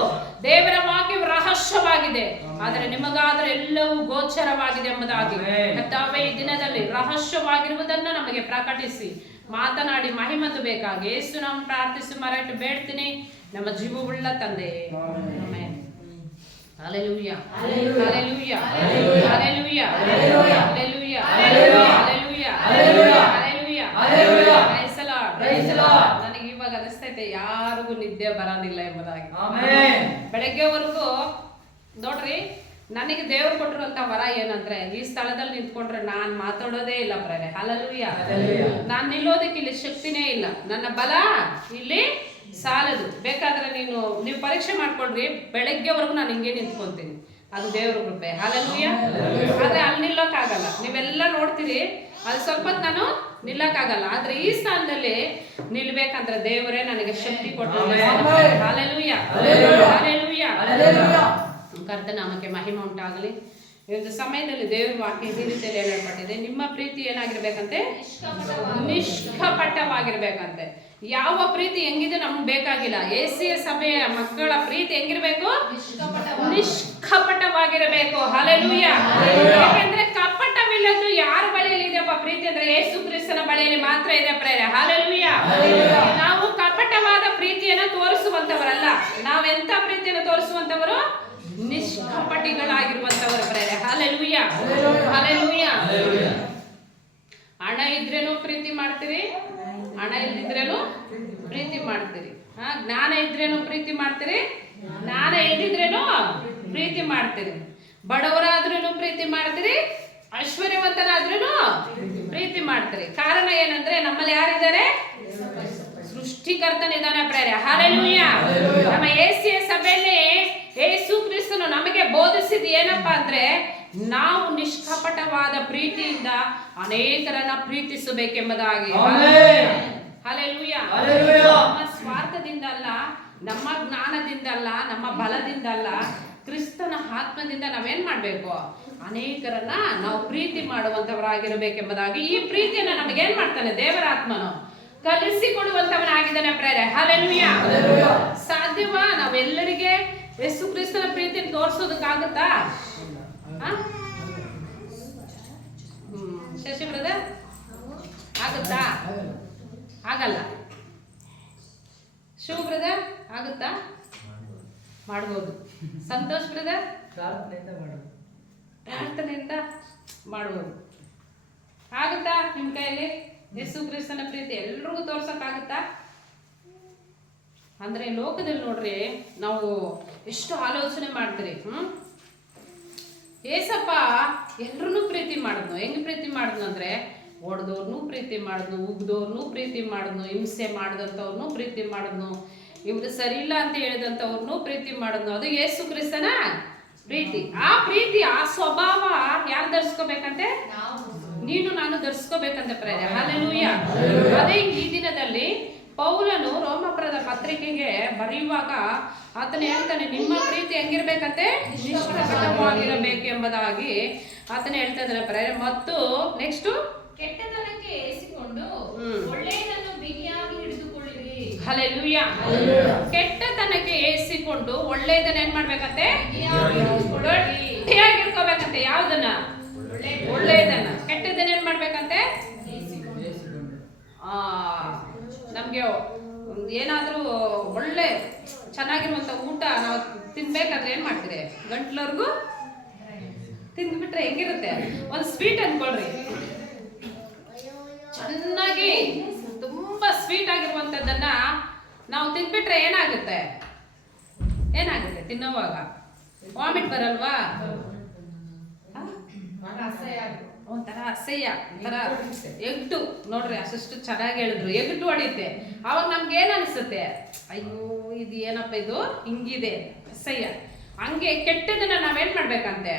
ದೇವರ ವಾಕ್ಯವು ರಹಸ್ಯವಾಗಿದೆ, ಆದರೆ ನಿಮಗಾದರೂ ಎಲ್ಲವೂ ಗೋಚರವಾಗಿದೆ ಎಂಬುದಾಗಿ ಕರ್ತಾವೇ ಈ ದಿನದಲ್ಲಿ ರಹಸ್ಯವಾಗಿರುವುದನ್ನು ನಮಗೆ ಪ್ರಕಟಿಸಿ ಮಾತನಾಡಿ ಮಹಿಮಂದು ಬೇಕಾಗಿ ಯೇಸು ನಾವು ಪ್ರಾರ್ಥಿಸಿ ಮರೆಟ್ಟು ಬೇಡ್ತೀನಿ ನಮ್ಮ ಜೀವವುಳ್ಳ ತಂದೆ. Amen. Hallelujah. Hallelujah. Hallelujah. Hallelujah. Hallelujah. Hallelujah. Praise the Lord. ನನಗೆ ಇವಾಗ ಅನಿಸ್ತೈತೆ ಯಾರಿಗೂ ನಿದ್ದೆ ಬರೋದಿಲ್ಲ ಎಂಬುದಾಗಿ. ಬೆಳಗ್ಗೆವರೆಗೂ ನೋಡ್ರಿ, ನನಗೆ ದೇವರು ಕೊಟ್ಟಿರುವಂತ ವರ ಏನಂದ್ರೆ ಈ ಸ್ಥಳದಲ್ಲಿ ನಿಂತ್ಕೊಂಡ್ರೆ ನಾನ್ ಮಾತಾಡೋದೇ ಇಲ್ಲ ಪ್ರೇರೆ. ಹಲ್ಲೆಲೂಯ. ನಾನ್ ನಿಲ್ಲೋದಕ್ಕೆ ಇಲ್ಲಿ ಶಕ್ತಿನೇ ಇಲ್ಲ, ನನ್ನ ಬಲ ಇಲ್ಲಿ ಸಾಲದು. ಬೇಕಾದ್ರೆ ನೀವು ಪರೀಕ್ಷೆ ಮಾಡ್ಕೊಳ್ರಿ, ಬೆಳಗ್ಗೆವರೆಗೂ ನಾನು ಹಿಂಗೆ ನಿಂತ್ಕೊಂತೀನಿ, ಅದು ದೇವ್ರ ಕೃಪೆ. ಹಲ್ಲೆಲೂಯ. ಆದ್ರೆ ಅಲ್ಲಿ ನಿಲ್ಲಕ್ಕಾಗಲ್ಲ, ನೀವೆಲ್ಲ ನೋಡ್ತೀರಿ, ಅದು ಸ್ವಲ್ಪ ನಾನು ನಿಲ್ಲಕ್ಕಾಗಲ್ಲ. ಆದ್ರೆ ಈ ಸ್ಥಾನದಲ್ಲಿ ನಿಲ್ಬೇಕಂದ್ರೆ ದೇವರೇ ನನಗೆ ಶಕ್ತಿ ಕೊಟ್ಟಿದ್ದಾರೆ. ಹಲ್ಲೆಲೂಯ. ಹಲ್ಲೆಲೂಯ. ಕರ್ತನಾಮಕ್ಕೆ ಮಹಿಮೆ ಉಂಟಾಗಲಿ. ಈ ಒಂದು ಸಮಯದಲ್ಲಿ ದೇವರ ವಾಕ್ಯ ಈ ರೀತಿಯಲ್ಲಿ ಹೇಳಲ್ಪಟ್ಟಿದೆ, ನಿಮ್ಮ ಪ್ರೀತಿ ಏನಾಗಿರ್ಬೇಕಂತೆ? ನಿಷ್ಕಪಟವಾಗಿರ್ಬೇಕಂತೆ. ಯಾವ ಪ್ರೀತಿ ಹೆಂಗಿದೆ ನಮ್ಗೆ ಬೇಕಾಗಿಲ್ಲ. ಎಸಿಯ ಸಭೆಯ ಮಕ್ಕಳ ಪ್ರೀತಿ ಹೆಂಗಿರ್ಬೇಕು? ನಿಷ್ಕಪಟವಾಗಿರಬೇಕು. ಹಲ್ಲೆಲೂಯ. ಯಾಕಂದ್ರೆ ಕಪಟವಿಲ್ಲದ್ದು ಯಾರ ಬಳಿಯಲ್ಲಿ ಇದೆಯಪ್ಪ ಪ್ರೀತಿ ಅಂದ್ರೆ ಯೇಸು ಕ್ರಿಸ್ತನ ಬಳಿಯಲ್ಲಿ ಮಾತ್ರ ಇದೆ ಪ್ರೇರೆ. ಹಲ್ಲೆಲೂಯ. ನಾವು ಕಪಟವಾದ ಪ್ರೀತಿಯನ್ನು ತೋರಿಸುವಂತವರಲ್ಲ, ನಾವೆಂತ ಪ್ರೀತಿಯನ್ನು ತೋರಿಸುವಂತವರು? ನಿಷ್ಕಪಟಿಗಳಾಗಿರುವಂತವರು ಪ್ರೇರೆ. ಹಲ್ಲೆಲೂಯ. ಹಲ್ಲೆಲೂಯ. ಹಣ ಇದ್ರೇನು ಪ್ರೀತಿ ಮಾಡ್ತೀವಿ, ಹಣ ಇಲ್ದಿದ್ರೇನು ಪ್ರೀತಿ ಮಾಡ್ತೀರಿ, ಜ್ಞಾನ ಇದ್ರೇನು ಪ್ರೀತಿ ಮಾಡ್ತೀರಿ, ಜ್ಞಾನ ಇಲ್ದಿದ್ರೇನು ಪ್ರೀತಿ ಮಾಡ್ತೀರಿ, ಬಡವರಾದ್ರೂ ಪ್ರೀತಿ ಮಾಡ್ತೀರಿ, ಐಶ್ವರ್ಯವಂತನಾದ್ರೂ ಪ್ರೀತಿ ಮಾಡ್ತೀರಿ. ಕಾರಣ ಏನಂದ್ರೆ ನಮ್ಮಲ್ಲಿ ಯಾರಿದ್ದಾರೆ? ಸೃಷ್ಟಿಕರ್ತನಿದ್ದಾನೆ ಪ್ರೇರೆ. ಹಲ್ಲೆಲೂಯಾ. ನಮ್ಮ ಏಸಿಯ ಸಭೆಯಲ್ಲಿ ಯೇಸು ಕ್ರಿಸ್ತನು ನಮಗೆ ಬೋಧಿಸಿದ ಏನಪ್ಪಾ ಅಂದ್ರೆ ನಾವು ನಿಷ್ಕಪಟವಾದ ಪ್ರೀತಿಯಿಂದ ಅನೇಕರನ್ನ ಪ್ರೀತಿಸಬೇಕೆಂಬುದಾಗಿ. ಹಲ್ಲೆಲೂಯಾ. ನಮ್ಮ ಸ್ವಾರ್ಥದಿಂದ ಅಲ್ಲ, ನಮ್ಮ ಜ್ಞಾನದಿಂದ ಅಲ್ಲ, ನಮ್ಮ ಬಲದಿಂದ ಅಲ್ಲ, ಕ್ರಿಸ್ತನ ಆತ್ಮದಿಂದ ನಾವೇನ್ ಮಾಡ್ಬೇಕು? ಅನೇಕರನ್ನ ನಾವು ಪ್ರೀತಿ ಮಾಡುವಂತವರಾಗಿರಬೇಕೆಂಬುದಾಗಿ. ಈ ಪ್ರೀತಿಯನ್ನ ನಮಗೇನ್ ಮಾಡ್ತಾನೆ? ದೇವರ ಆತ್ಮನು ಕಲಿಸಿಕೊಡುವಂತವನಾಗಿದ್ದಾನೆ ಪ್ರೇರೆ. ಹಲ್ಲೆಲೂಯಾ. ಸಾಧ್ಯವಾ ನಾವೆಲ್ಲರಿಗೆ ಯೇಸು ಕ್ರಿಸ್ತನ ಪ್ರೀತಿಯನ್ನು ತೋರಿಸೋದಕ್ಕಾಗುತ್ತಾ? ಶಶಿ ಬ್ರದರ್, ಆಗುತ್ತಾ? ಆಗಲ್ಲ. ಶಿವ ಬ್ರದರ್, ಆಗುತ್ತಾ? ಮಾಡ್ಬೋದು. ಸಂತೋಷ್ ಬ್ರದರ್, ಪ್ರಾರ್ಥನೆಯಿಂದ ಮಾಡ್ಬೋದು. ಆಗುತ್ತಾ ನಿಮ್ ಕೈಯಲ್ಲಿ ಯೇಸು ಕ್ರಿಸ್ತನ ಪ್ರೀತಿ ಎಲ್ರಿಗೂ ತೋರ್ಸಕ್ಕಾಗುತ್ತಾ? ಅಂದ್ರೆ ಲೋಕದಲ್ಲಿ ನೋಡ್ರಿ ನಾವು ಎಷ್ಟು ಆಲೋಚನೆ ಮಾಡ್ತೀರಿ. ಏಸಪ್ಪ ಎಲ್ರನ್ನೂ ಪ್ರೀತಿ ಮಾಡಿದ್ನು. ಹೆಂಗ್ ಪ್ರೀತಿ ಮಾಡಿದ್ನು ಅಂದ್ರೆ ಹೊಡೆದವ್ರನ್ನೂ ಪ್ರೀತಿ ಮಾಡಿದ್ನು, ಉಗ್ದವ್ರನ್ನೂ ಪ್ರೀತಿ ಮಾಡಿದ್ನು, ಹಿಂಸೆ ಮಾಡಿದಂಥವ್ರನ್ನೂ ಪ್ರೀತಿ ಮಾಡಿದ್ನು, ಇವ್ರು ಸರಿ ಇಲ್ಲ ಅಂತ ಹೇಳಿದಂಥವ್ರನ್ನೂ ಪ್ರೀತಿ ಮಾಡಿದ್ನು. ಅದು ಯೇಸು ಕ್ರಿಸ್ತನ ಪ್ರೀತಿ. ಆ ಪ್ರೀತಿ, ಆ ಸ್ವಭಾವ ಯಾರು ಧರಿಸ್ಕೋಬೇಕಂತೆ? ನೀನು ನಾನು ಧರಿಸ್ಕೋಬೇಕಂತ ಪ್ರೇರೆ. ಹಲ್ಲೆಲೂಯಾ. ಅದೇ ಈ ದಿನದಲ್ಲಿ ಪೌಲನು ರೋಮಪುರದ ಪತ್ರಿಕೆಗೆ ಬರೆಯುವಾಗ ಆತನ ಹೇಳ್ತಾನೆ, ನಿಮ್ಮ ಪ್ರೀತಿ ಹೆಂಗಿರ್ಬೇಕಂತೆ? ನಿಷ್ಕಪಟವಾಗಿರಬೇಕು ಎಂಬುದಾಗಿ ಆತನ ಹೇಳ್ತಾ ಇದ್ದಾನೆ ಪ್ರೇರೆ. ಮತ್ತು ನೆಕ್ಸ್ಟ್, ಕೆಟ್ಟತನಕ್ಕೆ ಏರಿಸಿಕೊಂಡು ಒಳ್ಳೆಯದನ್ನು ಬಿಗಿಯಾಗಿ ಹಿಡಿದುಕೊಳ್ಳಿರಿ. ಹಲ್ಲೆಲೂಯಾ. ಕೆಟ್ಟತನಕ್ಕೆ ಏರಿಸಿಕೊಂಡು ಒಳ್ಳೆಯದನ್ನ ಏನ್ ಮಾಡ್ಬೇಕಂತೆ? ಗಟ್ಟಿಯಾಗಿರ್ಕೋಬೇಕಂತೆ. ಯಾವ್ದನ್ನ? ಒಳ್ಳೆಯದನ್ನ. ಕೆಟ್ಟದನ್ನ ಏನ್ ಮಾಡ್ಬೇಕಂತೆ? ನಮ್ಗೆ ಏನಾದ್ರೂ ಒಳ್ಳೆ ಚೆನ್ನಾಗಿರುವಂತ ಊಟ ನಾವು ತಿನ್ಬೇಕಾದ್ರೆ ಏನ್ ಮಾಡ್ತೀರಿ? ಗಂಟ್ಲವರೆಗೂ ತಿಂದ್ಬಿಟ್ರೆ ಹೆಂಗಿರುತ್ತೆ? ಒಂದು ಸ್ವೀಟ್ ಅನ್ಕೊಳ್ರಿ, ಚೆನ್ನಾಗಿ ತುಂಬಾ ಸ್ವೀಟ್ ಆಗಿರುವಂತದ್ದನ್ನ ನಾವು ತಿಂದ್ಬಿಟ್ರೆ ಏನಾಗುತ್ತೆ? ಏನಾಗುತ್ತೆ? ತಿನ್ನೋವಾಗ ವಾಮಿಟ್ ಬರಲ್ವಾ? ಒಂಥರ ಅಸಹ್ಯ, ಒಂಥರ ಎಗ್ಟು ನೋಡ್ರಿ. ಅಷ್ಟು ಚೆನ್ನಾಗಿ ಹೇಳಿದ್ರು, ಎಗ್ಟು ಹೊಡಿತೆ. ಅವಾಗ ನಮ್ಗೆ ಏನ್ ಅನ್ಸುತ್ತೆ? ಅಯ್ಯೋ ಇದು ಏನಪ್ಪ, ಇದು ಹಿಂಗಿದೆ, ಅಸಹ್ಯ. ಹಂಗೆ ಕೆಟ್ಟದನ್ನ ನಾವೇನ್ ಮಾಡ್ಬೇಕಂತೆ?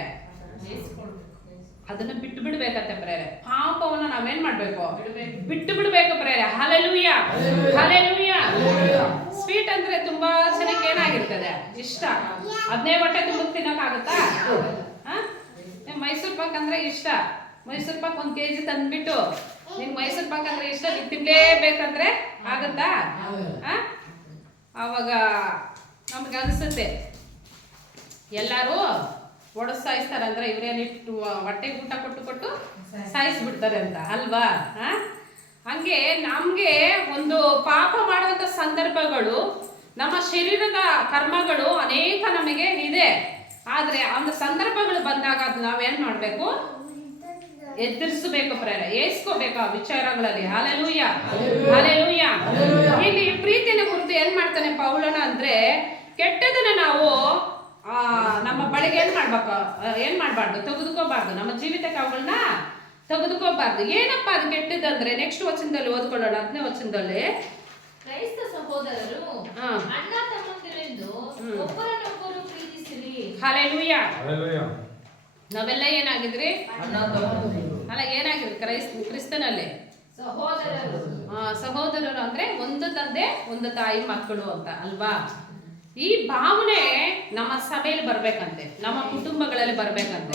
ಅದನ್ನ ಬಿಟ್ಟು ಬಿಡ್ಬೇಕಂತೆ ಪ್ರೇರೆ. ಪಾಪವನ್ನ ನಾವೇನ್ ಮಾಡ್ಬೇಕು? ಬಿಟ್ಟು ಬಿಡ್ಬೇಕು ಪ್ರೇರೆ. ಹಲ್ಲೆಲೂಯಾ. ಹಲ್ಲೆಲೂಯಾ. ಸ್ವೀಟ್ ಅಂದ್ರೆ ತುಂಬಾ ಜನಕ್ಕೆ ಏನಾಗಿರ್ತದೆ? ಇಷ್ಟ. ಅದನ್ನೇ ಹೊಟ್ಟೆ ತುಂಬ ತಿನ್ನಕ್ಕಾಗುತ್ತಾ? ಮೈಸೂರು ಪಾಕ್ ಅಂದ್ರೆ ಇಷ್ಟ. ಮೈಸೂರು ಪಾಕ್ 1 kg ತಂದ್ಬಿಟ್ಟು ನಿನ್ ಮೈಸೂರು ಪಾಕ್ ಅಂದ್ರೆ ಇಷ್ಟ, ನೀನ್ ತಿನ್ಲೇಬೇಕಂದ್ರೆ ಆಗುತ್ತಾ? ಅವಾಗ ನಮ್ಗೆ ಅನ್ಸುತ್ತೆ ಎಲ್ಲಾರು ಒಡಸ್ ಸಾಯಿಸ್ತಾರಂದ್ರೆ ಇವ್ರೇನಿಟ್ಟು ಹೊಟ್ಟೆಗೆ ಊಟ ಕೊಟ್ಟು ಸಾಯಿಸ್ಬಿಡ್ತಾರೆ ಅಂತ ಅಲ್ವಾ? ಹಂಗೆ ನಮ್ಗೆ ಒಂದು ಪಾಪ ಮಾಡುವಂತ ಸಂದರ್ಭಗಳು, ನಮ್ಮ ಶರೀರದ ಕರ್ಮಗಳು ಅನೇಕ ನಮಗೆ ಇದೆ. ಆದ್ರೆ ಒಂದು ಸಂದರ್ಭಗಳು ಬಂದಾಗ ಅದು ನಾವೇನ್ ಮಾಡ್ಬೇಕು? ಎದುರಿಸಬೇಕು ಪ್ರೇರೆ, ಏಸ್ಕೋಬೇಕು ಆ ವಿಚಾರಗಳಲ್ಲಿ. ಹಲ್ಲೆಲೂಯಾ. ಹಲ್ಲೆಲೂಯಾ. ಇಲ್ಲಿ ಪ್ರೀತಿನ ಕುರಿತು ಏನ್ ಮಾಡ್ತಾನೆ ಪೌಲನ ಅಂದ್ರೆ, ಕೆಟ್ಟದನ್ನ ನಾವು ನಮ್ಮ ಬಳಿಗೆ ಏನ್ ಮಾಡ್ಬಾರ್ದು? ತೆಗೆದುಕೋಬಾರ್ದು. ನಮ್ಮ ಜೀವಿತಕ್ಕೆ ಅವುಗಳನ್ನ ತೆಗೆದುಕೋಬಾರ್ದು. ಏನಪ್ಪಾ ಅದು ಕೆಟ್ಟದಂದ್ರೆ, ನೆಕ್ಸ್ಟ್ ವಚನದಲ್ಲಿ ಓದ್ಕೊಳ್ಳೋಣ. 10ನೇ ವಚನದಲ್ಲಿ, ಕ್ರೈಸ್ತ ಸಹೋದರರು ಅಣ್ಣ ತಮ್ಮಂದಿರೆಂದು ಒಬ್ಬರನ್ನೊಬ್ಬರು ಪ್ರೀತಿಸಿರಿ. ಹಲ್ಲೆಲೂಯಾ. ನಾವೆಲ್ಲ ಏನಾಗಿದ್ರಿ? ಅಲ್ಲ, ಏನಾಗಿದ್ರಿ? ಕ್ರಿಸ್ತನಲ್ಲಿ ಸಹೋದರರು ಅಂದ್ರೆ ಒಂದು ತಂದೆ ಒಂದು ತಾಯಿ ಮಕ್ಕಳು ಅಂತ ಅಲ್ವಾ? ಈ ಭಾವನೆ ನಮ್ಮ ಸಭೆಯಲ್ಲಿ ಬರ್ಬೇಕಂತೆ, ನಮ್ಮ ಕುಟುಂಬಗಳಲ್ಲಿ ಬರ್ಬೇಕಂತೆ.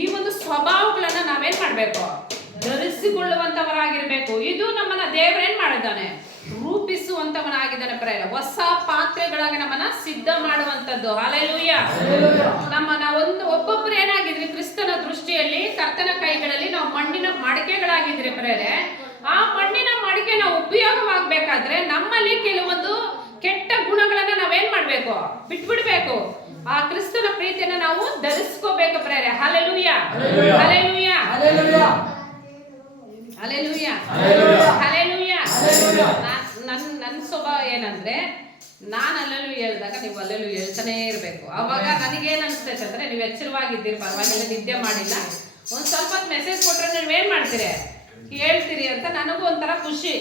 ಈ ಒಂದು ಸ್ವಭಾವಗಳನ್ನ ನಾವೇನ್ ಮಾಡ್ಬೇಕು? ಧರಿಸಿಕೊಳ್ಳುವಂತವರಾಗಿರ್ಬೇಕು. ಇದು ನಮ್ಮನ್ನ ದೇವರೇನ್ ಮಾಡಿದ್ದಾನೆ? ರೂಪಿಸುವಂತವನಾಗಿದ್ದಾನೆ ಪ್ರೇರ. ಹೊಸ ಪಾತ್ರೆಗಳಾಗಿ ನಮ್ಮನ್ನ ಸಿದ್ಧ ಮಾಡುವಂತದ್ದು. ಹಲ್ಲೆಲೂಯಾ. ನಾವೊಂದು ಒಬ್ಬೊಬ್ರು ಏನಾಗಿದ್ರಿ? ಕ್ರಿಸ್ತನ ದೃಷ್ಟಿಯಲ್ಲಿ, ಕರ್ತನ ಕೈಗಳಲ್ಲಿ ನಾವು ಮಣ್ಣಿನ ಮಡಿಕೆಗಳಾಗಿದ್ರಿ ಪ್ರೇರೆ. ಆ ಮಣ್ಣಿನ ಮಡಿಕೆ ನಾವು ಉಪಯೋಗವಾಗಬೇಕಾದ್ರೆ ನಮ್ಮಲ್ಲಿ ಕೆಲವೊಂದು ಕೆಟ್ಟ ಗುಣಗಳನ್ನ ನಾವೇನ್ ಮಾಡ್ಬೇಕು? ಬಿಟ್ಬಿಡ್ಬೇಕು. ಆ ಕ್ರಿಸ್ತನ ಪ್ರೀತಿಯನ್ನ ನಾವು ಧರಿಸ್ಕೋಬೇಕು ಪ್ರೇರೆ. ಹಲ್ಲೆಲೂಯಾ. ಹಲ್ಲೆಲೂಯಾ. ಹಲ್ಲೆಲೂಯಾ. ಹಲ್ಲೆಲೂಯಾ. ನನ್ನ ಸ್ವಭಾವ ಏನಂದ್ರೆ ನಾನು ಅಲ್ಲಲ್ಲೂ ಹೇಳ್ದಾಗ ನೀವು ಅಲ್ಲಲ್ಲೂ ಹೇಳ್ತಾನೆ ಇರಬೇಕು. ಅವಾಗ ನನಗೇನು ಅನಿಸ್ತೈತೆ ಅಂದ್ರೆ ನೀವು ಎಚ್ಚರವಾಗಿದ್ದೀರಿ, ಪರವಾಗಿಲ್ಲ, ನಿದ್ದೆ ಮಾಡಿಲ್ಲ, ಒಂದು ಸ್ವಲ್ಪ ಹೊತ್ತು ಮೆಸೇಜ್ ಕೊಟ್ರೆ ನೀವೇನು ಮಾಡ್ತೀರಿ, ಹೇಳ್ತೀರಿ ಅಂತ ನನಗೂ ಒಂಥರ ಖುಷಿ.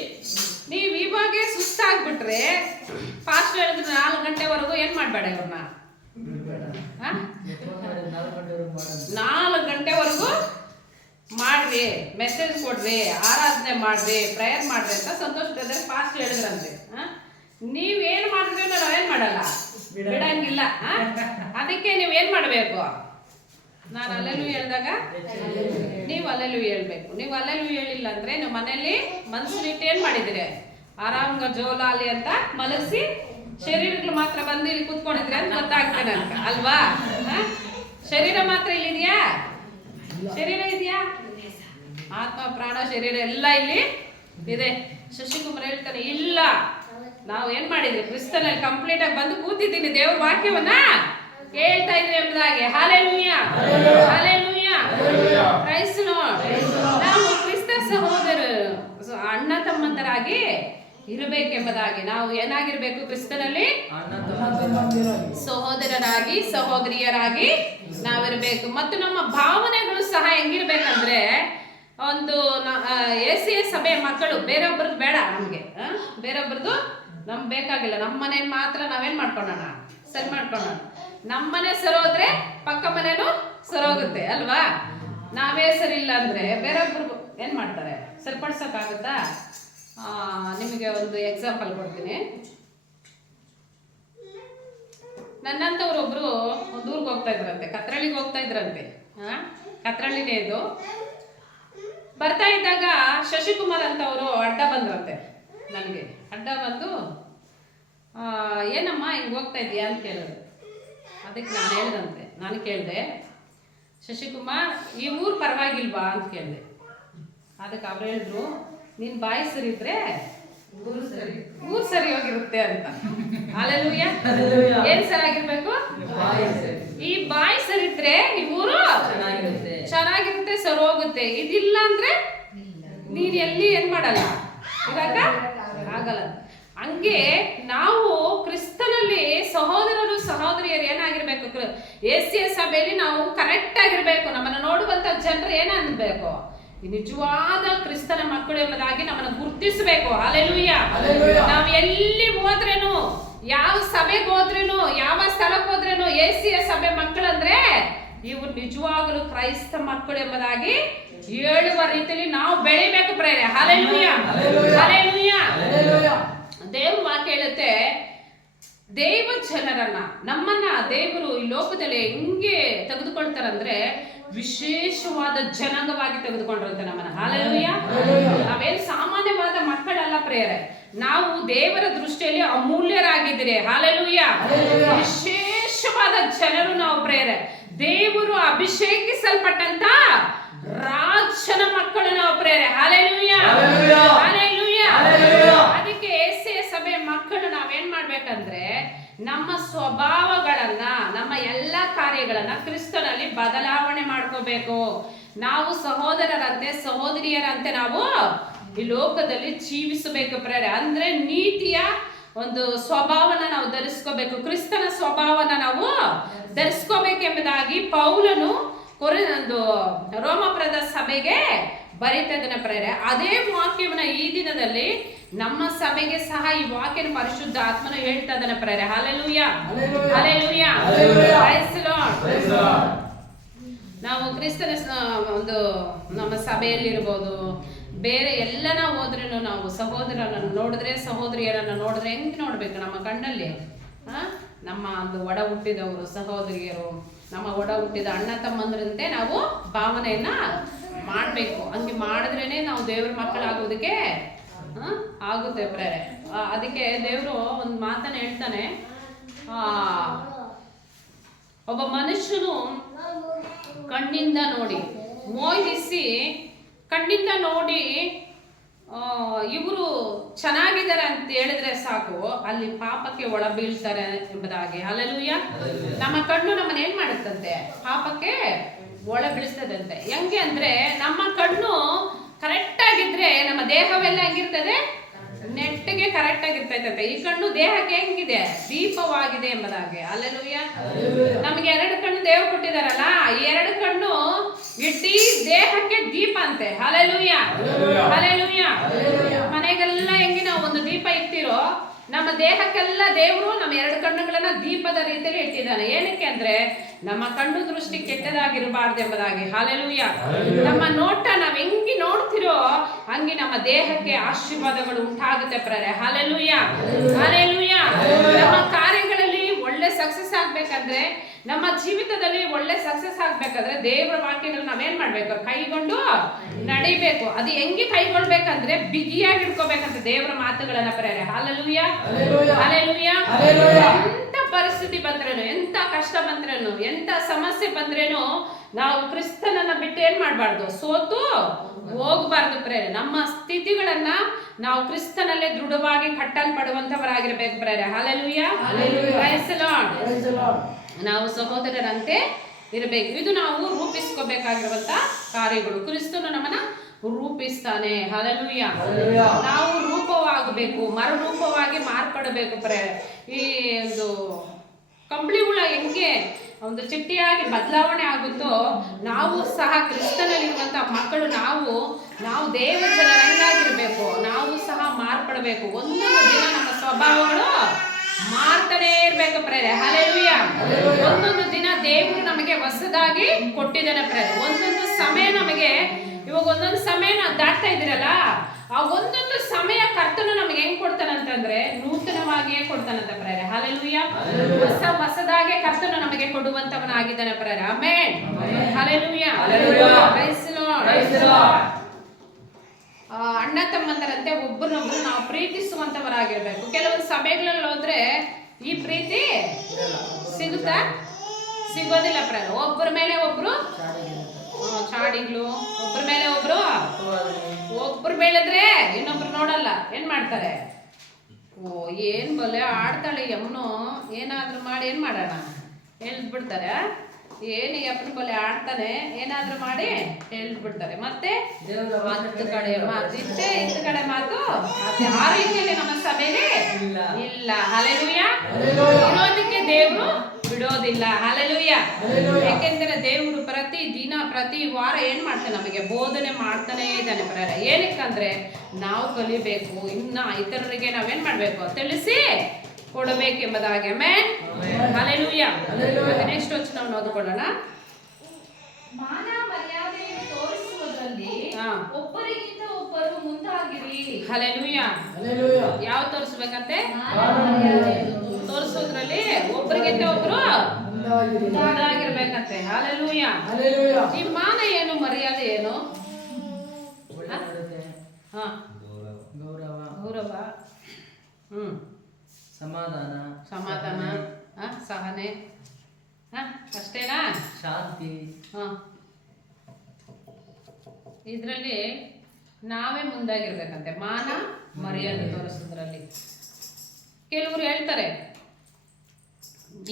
ನೀವು ಇವಾಗೆ ಸುಸ್ತಾಗ್ಬಿಟ್ರೆ ಫಾಸ್ಟ್ ಹೇಳಿದ್ರೆ 4 ಗಂಟೆವರೆಗೂ ಏನು ಮಾಡಬೇಡ, ಇವ್ರನ್ನ 4 ಗಂಟೆವರೆಗೂ ಮಾಡ್ರಿ, ಮೆಸೇಜ್ ಕೊಡ್ರಿ, ಆರಾಧನೆ ಮಾಡ್ರಿ, ಪ್ರೇಯರ್ ಮಾಡ್ರಿ ಅಂತ ಸಂತೋಷ ಬ್ರದರ್ ಫಾಸ್ಟ್ ಹೇಳಿದ್ರಂತೆ. ನೀವೇನು ಮಾಡಿದ್ರೆ ನಾವೇನು ಮಾಡಲ್ಲ, ಬಿಡಂಗಿಲ್ಲ. ಅದಕ್ಕೆ ನೀವೇನು ಮಾಡಬೇಕು, ನಾನು ಅಲ್ಲೆಲ್ಲೂ ಹೇಳಿದಾಗ ನೀವು ಅಲ್ಲೆಲ್ಲೂ ಹೇಳ್ಬೇಕು. ನೀವು ಅಲ್ಲೆಲ್ಲೂ ಹೇಳಿಲ್ಲ ಅಂದ್ರೆ ನೀವು ಮನೇಲಿ ಮನಸ್ಸಿನಿಟ್ಟು ಏನು ಮಾಡಿದಿರಿ, ಆರಾಮ್ಗ ಜೋಲಾಲಿ ಅಂತ ಮಲಗಿಸಿ ಶರೀರಗಳು ಮಾತ್ರ ಬಂದು ಇಲ್ಲಿ ಕೂತ್ಕೊಂಡಿದ್ರಿ ಅಂತ ಗೊತ್ತಾಗ್ತದೆ ನನಗೆ, ಅಲ್ವಾ? ಶರೀರ ಮಾತ್ರ ಇಲ್ಲಿದೆಯಾ? ಶರೀರ ಇದೆಯಾ? ಆತ್ಮ ಪ್ರಾಣ ಶರೀರ ಎಲ್ಲ ಇಲ್ಲಿ ಇದೆ. ಶಶಿಕುಮಾರ್ ಹೇಳ್ತಾನೆ, ಇಲ್ಲ ನಾವು ಏನ್ ಮಾಡಿದ್ವಿ, ಕ್ರಿಸ್ತನಲ್ಲಿ ಕಂಪ್ಲೀಟ್ ಆಗಿ ಬಂದು ಕೂತಿದ್ದೀನಿ, ದೇವ್ರ ವಾಕ್ಯವನ್ನ ಕೇಳ್ತಾ ಇದ್ವಿ ಎಂಬುದಾಗಿ. Hallelujah, hallelujah, praise Lord. ನಾವು ಕ್ರಿಸ್ತ ಸಹೋದರರು, ಅಣ್ಣ ತಮ್ಮಂದರಾಗಿ ಇರಬೇಕೆಂಬುದಾಗಿ ನಾವು ಏನಾಗಿರ್ಬೇಕು, ಕ್ರಿಸ್ತನಲ್ಲಿ ಸಹೋದರರಾಗಿ ಸಹೋದರಿಯರಾಗಿ ನಾವಿರ್ಬೇಕು. ಮತ್ತು ನಮ್ಮ ಭಾವನೆಗಳು ಸಹ ಹೆಂಗಿರ್ಬೇಕಂದ್ರೆ, ಒಂದು ಎ ಸಭೆ ಮಕ್ಕಳು ಬೇರೊಬ್ಬರದ್ದು ಬೇಡ ನಮ್ಗೆ, ಬೇರೊಬ್ಬರದ್ದು ನಮ್ಗೆ ಬೇಕಾಗಿಲ್ಲ. ನಮ್ಮ ಮನೇಲಿ ಮಾತ್ರ ನಾವೇನ್ ಮಾಡ್ಕೊಳ್ಳೋಣ, ಸರಿ ಮಾಡ್ಕೊಳ್ಳೋಣ. ನಮ್ಮನೆ ಸರೋದ್ರೆ ಪಕ್ಕ ಮನೇನು ಸರೋಗುತ್ತೆ, ಅಲ್ವಾ? ನಾವೇ ಸರಿ ಇಲ್ಲ ಅಂದ್ರೆ ಬೇರೊಬ್ರು ಏನ್ ಮಾಡ್ತಾರೆ, ಸರಿಪಡಿಸೋಕ್ಕಾಗುತ್ತಾ? ನಿಮಗೆ ಒಂದು ಎಕ್ಸಾಂಪಲ್ ಕೊಡ್ತೀನಿ. ನನ್ನಂತವ್ರು ಒಬ್ರು ಒಂದು ಊರಿಗೆ ಹೋಗ್ತಾ ಇದ್ರಂತೆ, ಕತ್ರಳ್ಳಿಗೆ ಹೋಗ್ತಾ ಇದ್ರಂತೆ. ಕತ್ರಳ್ಳಿನೇ ಇದು. ಬರ್ತಾ ಇದ್ದಾಗ ಶಶಿಕುಮಾರ್ ಅಂತವರು ಅಡ್ಡ ಬಂದ್ರಂತೆ ನನಗೆ. ಅಡ್ಡ ಬಂದು ಏನಮ್ಮ ಹಿಂಗೆ ಹೋಗ್ತಾ ಇದೀಯಾ ಅಂತ ಕೇಳಿದ್ರು. ಅದಕ್ಕೆ ನಾನು ಕೇಳಿದೆ, ಶಶಿಕುಮಾರ್ ಈ ಊರು ಪರವಾಗಿಲ್ವಾ ಅಂತ ಕೇಳಿದೆ. ಅದಕ್ಕೆ ಅವ್ರು ಹೇಳಿದ್ರು, ನೀನ್ ಬಾಯಿ ಸರಿ ಇದ್ರೆ ಊರು ಸರಿ ಹೋಗಿರುತ್ತೆ ಅಂತ. ಅಲ್ಲೆಲ್ಲೂಯ್ಯ. ಏನ್ ಸರಿಯಾಗಿರ್ಬೇಕು? ಈ ಬಾಯಿ ಸರಿ ಇದ್ರೆ ಈ ಊರು ಚೆನ್ನಾಗಿರುತ್ತೆ, ಸರಿ ಹೋಗುತ್ತೆ. ಇದಿಲ್ಲ ಅಂದ್ರೆ ನೀನ್ ಎಲ್ಲಿ ಏನ್ ಮಾಡಲ್ಲ, ಇವಾಗ ಆಗಲ್ಲ. ಹಂಗೆ ನಾವು ಕ್ರಿಸ್ತನಲ್ಲಿ ಸಹೋದರರು ಸಹೋದರಿಯರು ಏನಾಗಿರ್ಬೇಕು, ಎ ಸಭೆಯಲ್ಲಿ ನಾವು ಕರೆಕ್ಟ್ ಆಗಿರ್ಬೇಕು. ನಮ್ಮನ್ನು ನೋಡುವಂತ ಜನರು ಏನನ್ಬೇಕು, ನಿಜವಾದ ಕ್ರಿಸ್ತನ ಮಕ್ಕಳು ಎಂಬುದಾಗಿ ನಮ್ಮನ್ನು ಗುರುತಿಸಬೇಕು. ಹಲ್ಲೆಲೂಯ. ನಾವು ಎಲ್ಲಿ ಹೋದ್ರೇನು, ಯಾವ ಸಭೆಗೆ ಹೋದ್ರೇನು, ಯಾವ ಸ್ಥಳಕ್ಕೆ ಹೋದ್ರೇನು ಎ ಸಭೆ ಮಕ್ಕಳಂದ್ರೆ ಇವ್ರು ನಿಜವಾಗಲೂ ಕ್ರೈಸ್ತ ಮಕ್ಕಳು ಎಂಬುದಾಗಿ ಹೇಳುವ ರೀತಿಯಲ್ಲಿ ನಾವು ಬೆಳಿಬೇಕು ಪ್ರೇರೆ. Hallelujah, hallelujah. ದೇವ್ರ ವಾಕ್ಯ ಹೇಳುತ್ತೆ, ದೇವ ಜನರನ್ನ, ನಮ್ಮನ್ನ ದೇವರು ಈ ಲೋಕದಲ್ಲಿ ಹೆಂಗೆ ತೆಗೆದುಕೊಳ್ತಾರಂದ್ರೆ ವಿಶೇಷವಾದ ಜನಾಂಗವಾಗಿ ತೆಗೆದುಕೊಂಡ್ರಂತೆ ನಮ್ಮನ್ನ. ಹಲ್ಲೆಲೂಯ. ನಾವೇನು ಸಾಮಾನ್ಯವಾದ ಮಕ್ಕಳಲ್ಲ ಪ್ರೇರೆ, ನಾವು ದೇವರ ದೃಷ್ಟಿಯಲ್ಲಿ ಅಮೂಲ್ಯರಾಗಿದ್ದೀರಿ. ಹಲ್ಲೆಲೂಯ. ವಿಶೇಷವಾದ ಜನರು ನಾವು ಪ್ರೇರೆ, ದೇವರು ಅಭಿಷೇಕಿಸಲ್ಪಟ್ಟಂತ ರಾಜನ ಮಕ್ಕಳು ನಾವು ಪ್ರೇರೆ. Hallelujah, hallelujah. ಅದಕ್ಕೆ ಎಸ್ಸೆ ಸಭೆ ಮಕ್ಕಳು ನಾವೇನ್ ಮಾಡ್ಬೇಕಂದ್ರೆ ನಮ್ಮ ಸ್ವಭಾವಗಳನ್ನ, ನಮ್ಮ ಎಲ್ಲ ಕಾರ್ಯಗಳನ್ನ ಕ್ರಿಸ್ತನಲ್ಲಿ ಬದಲಾವಣೆ ಮಾಡ್ಕೋಬೇಕು. ನಾವು ಸಹೋದರರಂತೆ ಸಹೋದರಿಯರಂತೆ ನಾವು ಈ ಲೋಕದಲ್ಲಿ ಜೀವಿಸಬೇಕು ಪ್ರೇರೆ. ಅಂದ್ರೆ ನೀತಿಯ ಒಂದು ಸ್ವಭಾವನ ನಾವು ಧರಿಸ್ಕೋಬೇಕು, ಕ್ರಿಸ್ತನ ಸ್ವಭಾವನ ನಾವು ಧರಿಸ್ಕೋಬೇಕೆಂಬುದಾಗಿ ಪೌಲನು ಒಂದು ರೋಮಪುರದ ಸಭೆಗೆ ಬರೀತದನ್ನ ಪ್ರೇರೆ. ಅದೇ ವಾಕ್ಯವನ್ನ ಈ ದಿನದಲ್ಲಿ ನಮ್ಮ ಸಭೆಗೆ ಸಹ ಈ ವಾಕ್ಯನ ಪರಿಶುದ್ಧ ಆತ್ಮನ ಹೇಳ್ತಾ ಇದ್ದಾನೆ ಪ್ರೇರೆ. Hallelujah, hallelujah, praise Lord. ನಾವು ಕ್ರಿಸ್ತನ ಒಂದು ನಮ್ಮ ಸಭೆಯಲ್ಲಿರ್ಬೋದು, ಬೇರೆ ಎಲ್ಲ ನಾವು ಹೋದ್ರೂ ನಾವು ಸಹೋದರರನ್ನು ನೋಡಿದ್ರೆ, ಸಹೋದರಿಯರನ್ನು ನೋಡಿದ್ರೆ ಹೆಂಗೆ ನೋಡ್ಬೇಕು, ನಮ್ಮ ಕಣ್ಣಲ್ಲಿ ನಮ್ಮ ಒಂದು ಒಡ ಹುಟ್ಟಿದವರು ಸಹೋದರಿಯರು, ನಮ್ಮ ಒಡ ಹುಟ್ಟಿದ ಅಣ್ಣ ತಮ್ಮಂದ್ರಂತೆ ನಾವು ಭಾವನೆಯನ್ನ ಮಾಡಬೇಕು. ಹಂಗೆ ಮಾಡಿದ್ರೇನೆ ನಾವು ದೇವ್ರ ಮಕ್ಕಳಾಗೋದಕ್ಕೆ ಆಗುತ್ತೆ ಪ್ರೇರೆ. ಅದಕ್ಕೆ ದೇವರು ಒಂದು ಮಾತನ್ನ ಹೇಳ್ತಾನೆ, ಒಬ್ಬ ಮನುಷ್ಯನು ಕಣ್ಣಿಂದ ನೋಡಿ ಮೋಹಿಸಿ, ಕಣ್ಣಿಂದ ನೋಡಿ ಇವರು ಚೆನ್ನಾಗಿದ್ದಾರೆ ಅಂತ ಹೇಳಿದ್ರೆ ಸಾಕು, ಅಲ್ಲಿ ಪಾಪಕ್ಕೆ ಒಳ ಬೀಳ್ತಾರೆ ಎಂಬುದಾಗಿ. ಹಲ್ಲೆಲೂಯ. ನಮ್ಮ ಕಣ್ಣು ನಮ್ಮನ್ನ ಏನ್ ಮಾಡುತ್ತಂತೆ, ಪಾಪಕ್ಕೆ ಒಳ ಬೀಳಿಸ್ತದಂತೆ. ಹೆಂಗೆ ಅಂದ್ರೆ ನಮ್ಮ ಕಣ್ಣು ಕರೆಕ್ಟ್ ಆಗಿದ್ರೆ ನಮ್ಮ ದೇಹವೆಲ್ಲ ಹೆಂಗಿರ್ತದೆ, ನೆಟ್ಟಿಗೆ ಕರೆಕ್ಟ್ ಆಗಿ ಇರ್ತೈತಂತೆ. ಈ ಕಣ್ಣು ದೇಹಕ್ಕೆ ಹೆಂಗಿದೆ? ದೀಪವಾಗಿದೆ ಎಂಬುದಾಗಿ. ಹಲ್ಲೆಲೂಯಾ. ನಮ್ಗೆ 2 ಕಣ್ಣು ದೇವರು ಕೊಟ್ಟಿದಾರಲ್ಲ, 2 ಕಣ್ಣು ಇಡೀ ದೇಹಕ್ಕೆ ದೀಪ ಅಂತೆ. Hallelujah, hallelujah. ಮನೆಗೆಲ್ಲ ಹೆಂಗೆ ನಾವು ಒಂದು ದೀಪ ಇಟ್ಟಿರೋ, ನಮ್ಮ ದೇಹಕ್ಕೆಲ್ಲ ದೇವರು ನಮ್ಮ 2 ಕಣ್ಣುಗಳನ್ನ ದೀಪದ ರೀತಿಯಲ್ಲಿ ಇಟ್ಟಿದ್ದಾನೆ. ಏನಕ್ಕೆ ಅಂದ್ರೆ ನಮ್ಮ ಕಣ್ಣು ದೃಷ್ಟಿ ಕೆಟ್ಟದಾಗಿರಬಾರ್ದು ಎಂಬುದಾಗಿ. ಹಲ್ಲೆಲೂಯಾ. ನಮ್ಮ ನೋಟ ನಾವ್ ಹೆಂಗಿ ನೋಡ್ತಿರೋ ಹಂಗೆ ನಮ್ಮ ದೇಹಕ್ಕೆ ಆಶೀರ್ವಾದಗಳು ಉಂಟಾಗುತ್ತೆ ಪ್ರೇರೆ. Hallelujah, hallelujah. ನಮ್ಮ ಕಾರ್ಯಗಳಲ್ಲಿ ಒಳ್ಳೆ ಸಕ್ಸಸ್ ಆಗ್ಬೇಕಂದ್ರೆ, ನಮ್ಮ ಜೀವಿತದಲ್ಲಿ ಒಳ್ಳೆ ಸಕ್ಸಸ್ ಆಗ್ಬೇಕಾದ್ರೆ ದೇವರ ವಾಕ್ಯಗಳು ನಾವೇನ್ ಮಾಡ್ಬೇಕು? ಕೈಗೊಂಡು ನಡಿಬೇಕು. ಅದು ಹೆಂಗೆ ಕೈಗೊಳ್ಬೇಕಂದ್ರೆ ಬಿಗಿಯಾಗಿ ಹಿಡ್ಕೋಬೇಕಂತ ದೇವರ ಮಾತುಗಳನ್ನ ಪ್ರೇರೆ. Hallelujah, hallelujah. ಎಂತ ಪರಿಸ್ಥಿತಿ ಬಂದ್ರೇನು, ಎಂತ ಕಷ್ಟ ಬಂದ್ರೇನು, ಎಂತ ಸಮಸ್ಯೆ ಬಂದ್ರೇನು ನಾವು ಕ್ರಿಸ್ತನನ್ನ ಬಿಟ್ಟು ಏನ್ ಮಾಡ್ಬಾರ್ದು? ಸೋತು ಹೋಗ್ಬಾರ್ದು ಪ್ರೇರೆ. ನಮ್ಮ ಸ್ಥಿತಿಗಳನ್ನ ನಾವು ಕ್ರಿಸ್ತನಲ್ಲೇ ದೃಢವಾಗಿ ಕಟ್ಟಲ್ಪಡುವಂತವರಾಗಿರ್ಬೇಕು ಪ್ರೇರೆ. Hallelujah, praise the lord. ನಾವು ಸಹೋದರರಂತೆ ಇರಬೇಕು. ಇದು ನಾವು ರೂಪಿಸ್ಕೋಬೇಕಾಗಿರುವಂತ ಕಾರ್ಯಗಳು. ಕ್ರಿಸ್ತನು ನಮ್ಮನ್ನ ರೂಪಿಸ್ತಾನೆ. ಹಲ್ಲೆಲೂಯಾ. ನಾವು ರೂಪವಾಗಬೇಕು, ಮರುರೂಪವಾಗಿ ಮಾರ್ಪಡಬೇಕು ಪ್ರೇರೆ. ಈ ಒಂದು ಕಂಬಳಿ ಹುಳ ಹೆಂಗೆ ಒಂದು ಚಿಟ್ಟಿಯಾಗಿ ಬದಲಾವಣೆ ಆಗುತ್ತೋ, ನಾವು ಸಹ ಕ್ರಿಸ್ತನಲ್ಲಿರುವಂತ ಮಕ್ಕಳು ನಾವು ದೇವರ ಜನರಂಗಾಗಿರ್ಬೇಕು. ನಾವು ಸಹ ಮಾರ್ಪಡಬೇಕು. ಒಂದೊಂದು ದಿನ ನಮ್ಮ ಸ್ವಭಾವಗಳು ಮಾರ್ತಾನೆ ಇರ್ಬೇಕು ಪ್ರೇರೆ. ಹಲ್ಲೆಲೂಯಾ. ಒಂದೊಂದು ದಿನ ದೇವರು ನಮಗೆ ಹೊಸದಾಗಿ ಕೊಟ್ಟಿದ್ದಾನೆ ಪ್ರೇರೆ. ಒಂದೊಂದು ಸಮಯ ನಮಗೆ, ಇವಾಗ ಒಂದೊಂದು ಸಮಯ ನಾವು ದಾಟ್ತಾ ಇದ್ದೀರಲ್ಲ, ಆ ಒಂದೊಂದು ಸಮಯ ಕರ್ತನು ನಮಗೆ ಹೆಂಗ್ ಕೊಡ್ತಾನಂತಂದ್ರೆ ನೂತನವಾಗಿಯೇ ಕೊಡ್ತಾನಂತ ಪ್ರೇರೆ. ಹಲ್ಲೆಲೂಯಾ. ಹೊಸದಾಗೆ ಕರ್ತನು ನಮಗೆ ಕೊಡುವಂತವನಾಗಿದ್ದಾನೆ ಪ್ರೇರೆ. Amen. Hallelujah. Praise the Lord. ಅಣ್ಣ ತಮ್ಮಂದರಂತೆ ಒಬ್ಬರನ್ನೊಬ್ರು ನಾವು ಪ್ರೀತಿಸುವಂತವರಾಗಿರ್ಬೇಕು. ಕೆಲವೊಂದು ಸಭೆಗಳಲ್ಲಿ ಹೋದ್ರೆ ಈ ಪ್ರೀತಿ ಸಿಗುತ್ತಾ? ಸಿಗೋದಿಲ್ಲ ಪ್ರೇರೆ. ಒಬ್ಬರ ಮೇಲೆ ಒಬ್ರು ಚಾಡಿಗಳು, ಒಬ್ಬರ ಮೇಲೆ ಒಬ್ರು ಬೆಳೆದ್ರೆ ಇನ್ನೊಬ್ರು ನೋಡಲ್ಲ, ಏನ್ ಮಾಡ್ತಾರೆ? ಓ ಏನ್ ಬಲೆ ಆಡ್ತಾಳೆ ಯಮ್ನು, ಏನಾದ್ರೂ ಮಾಡಿ ಏನ್ ಮಾಡೋಣ ಹೇಳ್ಬಿಡ್ತಾರೆ. ಏನು ಯಪ್ಪನ ಬಲೆ ಆಡ್ತಾನೆ, ಏನಾದ್ರೂ ಮಾಡಿ ಹೇಳ್ಬಿಡ್ತಾರೆ. ಮತ್ತೆ 10 ಕಡೆ ಮಾತು ಇತ್ತು ಕಡೆ ಮಾತು. ಮತ್ತೆ ಆ ರೀತಿಯಲ್ಲಿ ನಮ್ಮ ಸಭೆಯಲ್ಲಿ ಇಲ್ಲ. ಹಲ್ಲೆಲೂಯಾ. ಇರೋದಕ್ಕೆ ದೇವರು ಬಿಡೋದಿಲ್ಲ. ಹಲ್ಲೆಲೂಯಾ. ಯಾಕೆಂದ್ರೆ ದೇವರು ಪ್ರತಿ ದಿನ ಪ್ರತಿ ವಾರ ಏನ್ ಮಾಡ್ತಾನೆ? ನಮಗೆ ಬೋಧನೆ ಮಾಡ್ತಾನೆ ಇದ್ದಾನೆ ಪ್ರೇರೆ. ಏನಕ್ಕಂದ್ರೆ ನಾವು ಕಲಿಬೇಕು, ಇನ್ನ ಇತರರಿಗೆ ನಾವೇನ್ ಮಾಡ್ಬೇಕು? ತಿಳಿಸಿ ಕೊಡಬೇಕೆಂಬುದಾಗಿ. ಆಮೆನ್. ಹಲ್ಲೆಲೂಯಾ. ನೆಕ್ಸ್ಟ್ ವಚನವನ್ನು ಓದಿಕೊಳ್ಳೋಣ. ಮಾನ ಮರ್ಯಾದೆಯನ್ನು ತೋರಿಸುವುದರಲ್ಲಿ ಒಬ್ಬರಿಗಿಂತ ಒಬ್ಬರು ಮುಂದಾಗಿರಿ. ಹಲ್ಲೆಲೂಯಾ. ಯಾವ ತೋರಿಸ್ಬೇಕಂತೆ? ತೋರಿಸೋದ್ರಲ್ಲಿ ಒಬ್ಬರಿಗಿಂತ ಒಬ್ರು ಮುಂದಾಗಿರ್ಬೇಕಂತೆ. ಹಲ್ಲೆಲೂಯಾ. ಈ ಮಾನ ಏನು, ಮರ್ಯಾದೆ ಏನು? ಗೌರವ, ಸಮಾಧಾನ, ಸಹನೆ, ಅಷ್ಟೇನಾ? ಶಾಂತಿ. ಇದ್ರಲ್ಲಿ ನಾವೇ ಮುಂದಾಗಿರ್ಬೇಕಂತೆ, ಮಾನ ಮರ್ಯಾದೆ ತೋರಿಸೋದ್ರಲ್ಲಿ. ಕೆಲವರು ಹೇಳ್ತಾರೆ,